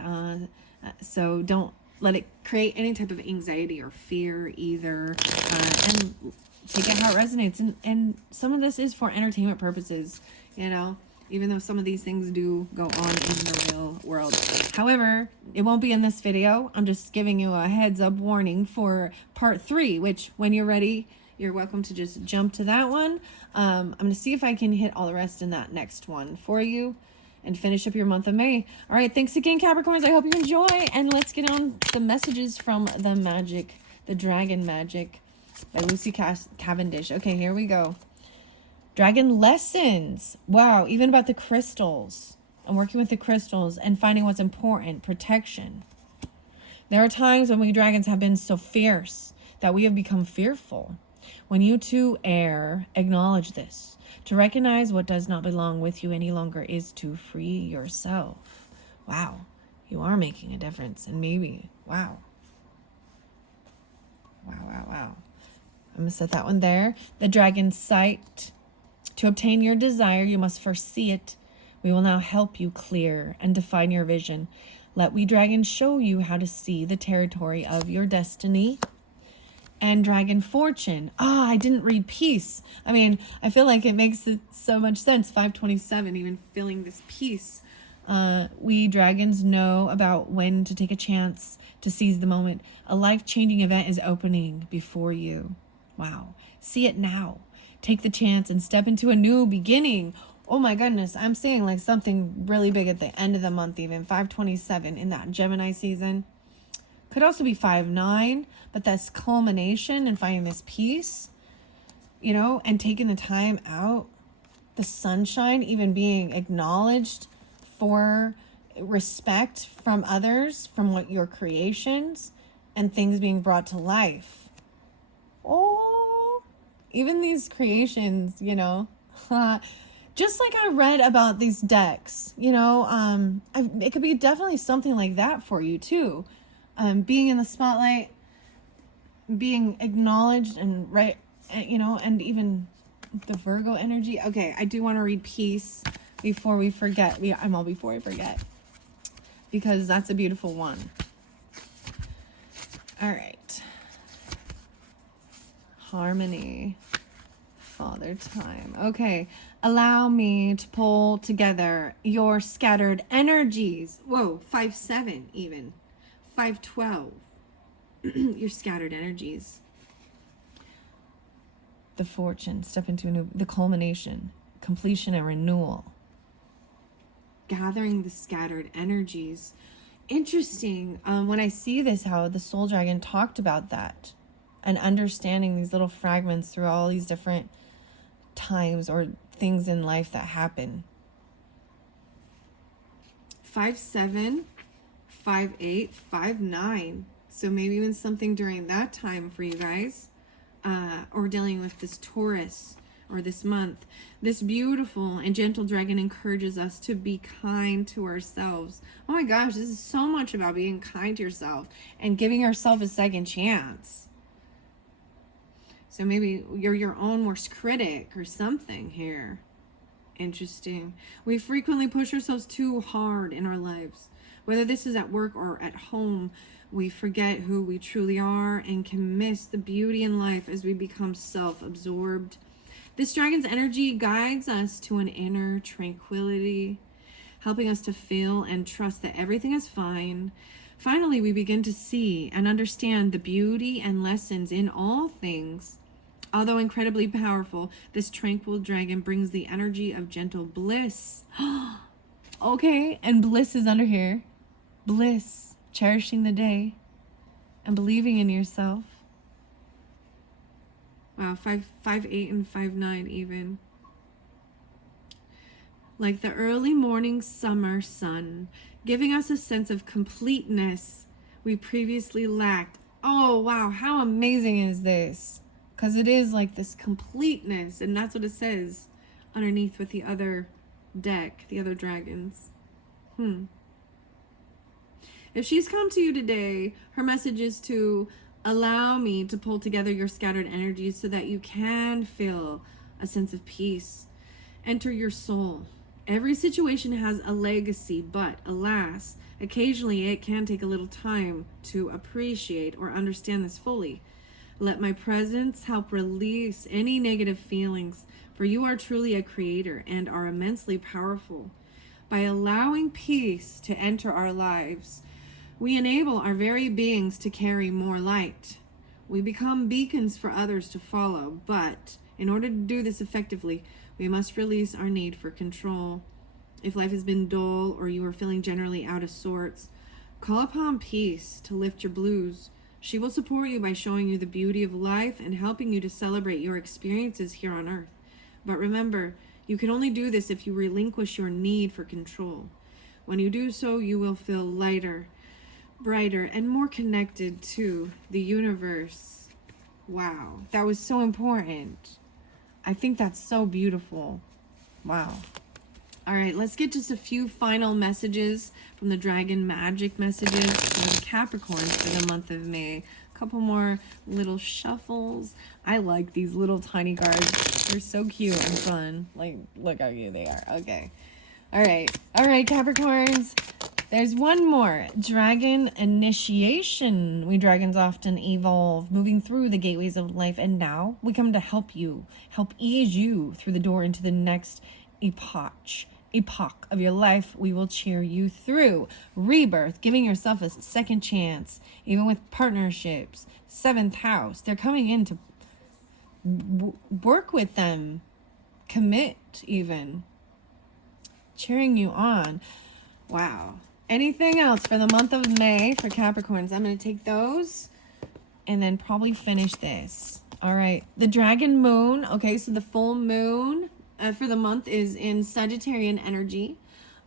So don't let it create any type of anxiety or fear either. And take it how it resonates. And some of this is for entertainment purposes, you know, even though some of these things do go on in the real world. However, it won't be in this video. I'm just giving you a heads up warning for part 3, which when you're ready, you're welcome to just jump to that one. I'm going to see if I can hit all the rest in that next one for you and finish up your month of May. All right, thanks again, Capricorns. I hope you enjoy. And let's get on the messages from the Magic, the Dragon Magic by Lucy Cavendish. Okay, here we go. Dragon lessons. Wow, even about the crystals. I'm working with the crystals and finding what's important. Protection. There are times when we dragons have been so fierce that we have become fearful. When you too err, acknowledge this. To recognize what does not belong with you any longer is to free yourself. Wow, you are making a difference. And maybe, wow. Wow. I'm going to set that one there. The dragon's sight. To obtain your desire, you must first see it. We will now help you clear and define your vision. Let we dragons show you how to see the territory of your destiny. And dragon fortune. I didn't read peace. I mean, I feel like it makes so much sense. 527, even feeling this peace. We dragons know about when to take a chance to seize the moment. A life-changing event is opening before you. Wow. See it now. Take the chance and step into a new beginning. Oh my goodness. I'm seeing like something really big at the end of the month, even 5/27 in that Gemini season. Could also be 5/9, but that's culmination and finding this peace, you know, and taking the time out, the sunshine, even being acknowledged for respect from others, from what your creations and things being brought to life. Oh, even these creations, you know, just like I read about these decks, you know, it could be definitely something like that for you too. Being in the spotlight, being acknowledged and right, you know, and even the Virgo energy. Okay, I do want to read peace before we forget. Before I forget, because that's a beautiful one. All right. Harmony. Father time. Okay. Allow me to pull together your scattered energies. Whoa, 5/7 even. 5/12. Your scattered energies. The fortune. Step into the culmination, completion, and renewal. Gathering the scattered energies. Interesting. When I see this, how the soul dragon talked about that and understanding these little fragments through all these different times or things in life that happen. 5/7, 5/8, 5/9. So maybe even something during that time for you guys, or dealing with this Taurus or this month. This beautiful and gentle dragon encourages us to be kind to ourselves. Oh my gosh, this is so much about being kind to yourself and giving yourself a second chance. So maybe you're your own worst critic or something here. Interesting. We frequently push ourselves too hard in our lives. Whether this is at work or at home, we forget who we truly are and can miss the beauty in life as we become self-absorbed. This dragon's energy guides us to an inner tranquility, helping us to feel and trust that everything is fine. Finally, we begin to see and understand the beauty and lessons in all things. Although incredibly powerful, this tranquil dragon brings the energy of gentle bliss. Okay, and bliss is under here. Bliss, cherishing the day and believing in yourself. Wow, 5/8 and 5/9 even. Like the early morning summer sun, giving us a sense of completeness we previously lacked. Oh, wow, how amazing is this? Because it is like this completeness, and that's what it says underneath with the other deck, the other dragons. If she's come to you today, her message is to allow me to pull together your scattered energies so that you can feel a sense of peace. Enter your soul. Every situation has a legacy, but alas, occasionally it can take a little time to appreciate or understand this fully. Let my presence help release any negative feelings, for you are truly a creator and are immensely powerful. By allowing peace to enter our lives, we enable our very beings to carry more light. We become beacons for others to follow, but in order to do this effectively, we must release our need for control. If life has been dull or you are feeling generally out of sorts, call upon peace to lift your blues. She will support you by showing you the beauty of life and helping you to celebrate your experiences here on earth. But remember, you can only do this if you relinquish your need for control. When you do so, you will feel lighter, brighter, and more connected to the universe. Wow, that was so important. I think that's so beautiful. Wow. All right, let's get just a few final messages from the Dragon Magic messages for the Capricorns for the month of May. A couple more little shuffles. I like these little tiny cards. They're so cute and fun. Like, look how cute they are. Okay. All right, Capricorns. There's one more. Dragon initiation. We dragons often evolve, moving through the gateways of life. And now we come to help you, help ease you through the door into the next epoch epoch of your life, we will cheer you through. Rebirth, giving yourself a second chance, even with partnerships. 7th house, they're coming in to work with them, commit even. Cheering you on. Wow. Anything else for the month of May for Capricorns? I'm going to take those and then probably finish this. All right. The dragon moon. Okay, so the full moon for the month is in Sagittarian energy.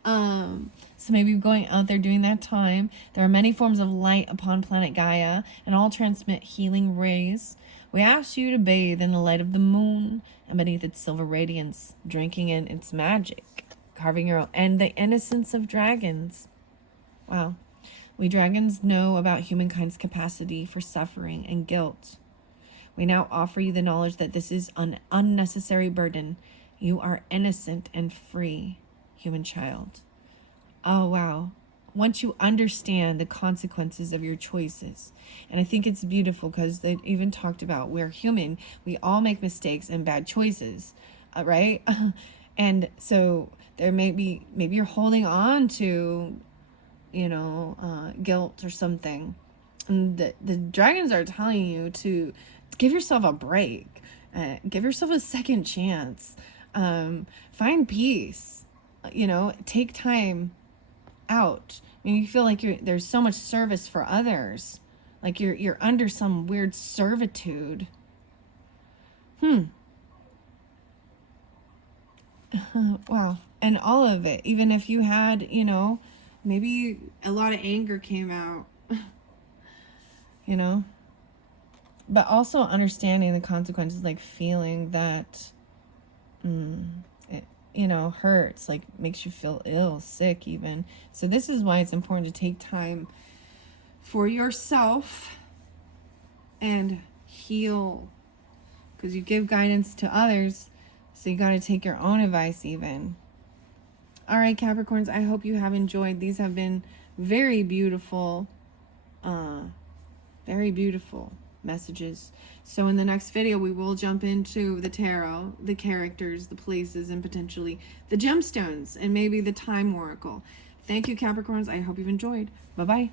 So maybe going out there during that time. There are many forms of light upon planet Gaia, and all transmit healing rays. We ask you to bathe in the light of the moon and beneath its silver radiance, drinking in its magic, carving your own, and the innocence of dragons. Wow. We dragons know about humankind's capacity for suffering and guilt. We now offer you the knowledge that this is an unnecessary burden. You are innocent and free, human child. Oh, wow. Once you understand the consequences of your choices, and I think it's beautiful because they even talked about we're human. We all make mistakes and bad choices, right? And so there maybe you're holding on to, guilt or something. And the dragons are telling you to give yourself a break. Give yourself a second chance. Find peace. Take time out. I mean, you feel like there's so much service for others. Like you're under some weird servitude. Wow. And all of it, even if you had, maybe a lot of anger came out, but also understanding the consequences, like feeling that, it, hurts, like makes you feel ill, sick even. So this is why it's important to take time for yourself and heal, because you give guidance to others. So you got to take your own advice even. All right, Capricorns, I hope you have enjoyed. These have been very beautiful messages. So in the next video, we will jump into the tarot, the characters, the places, and potentially the gemstones, and maybe the time oracle. Thank you, Capricorns. I hope you've enjoyed. Bye-bye.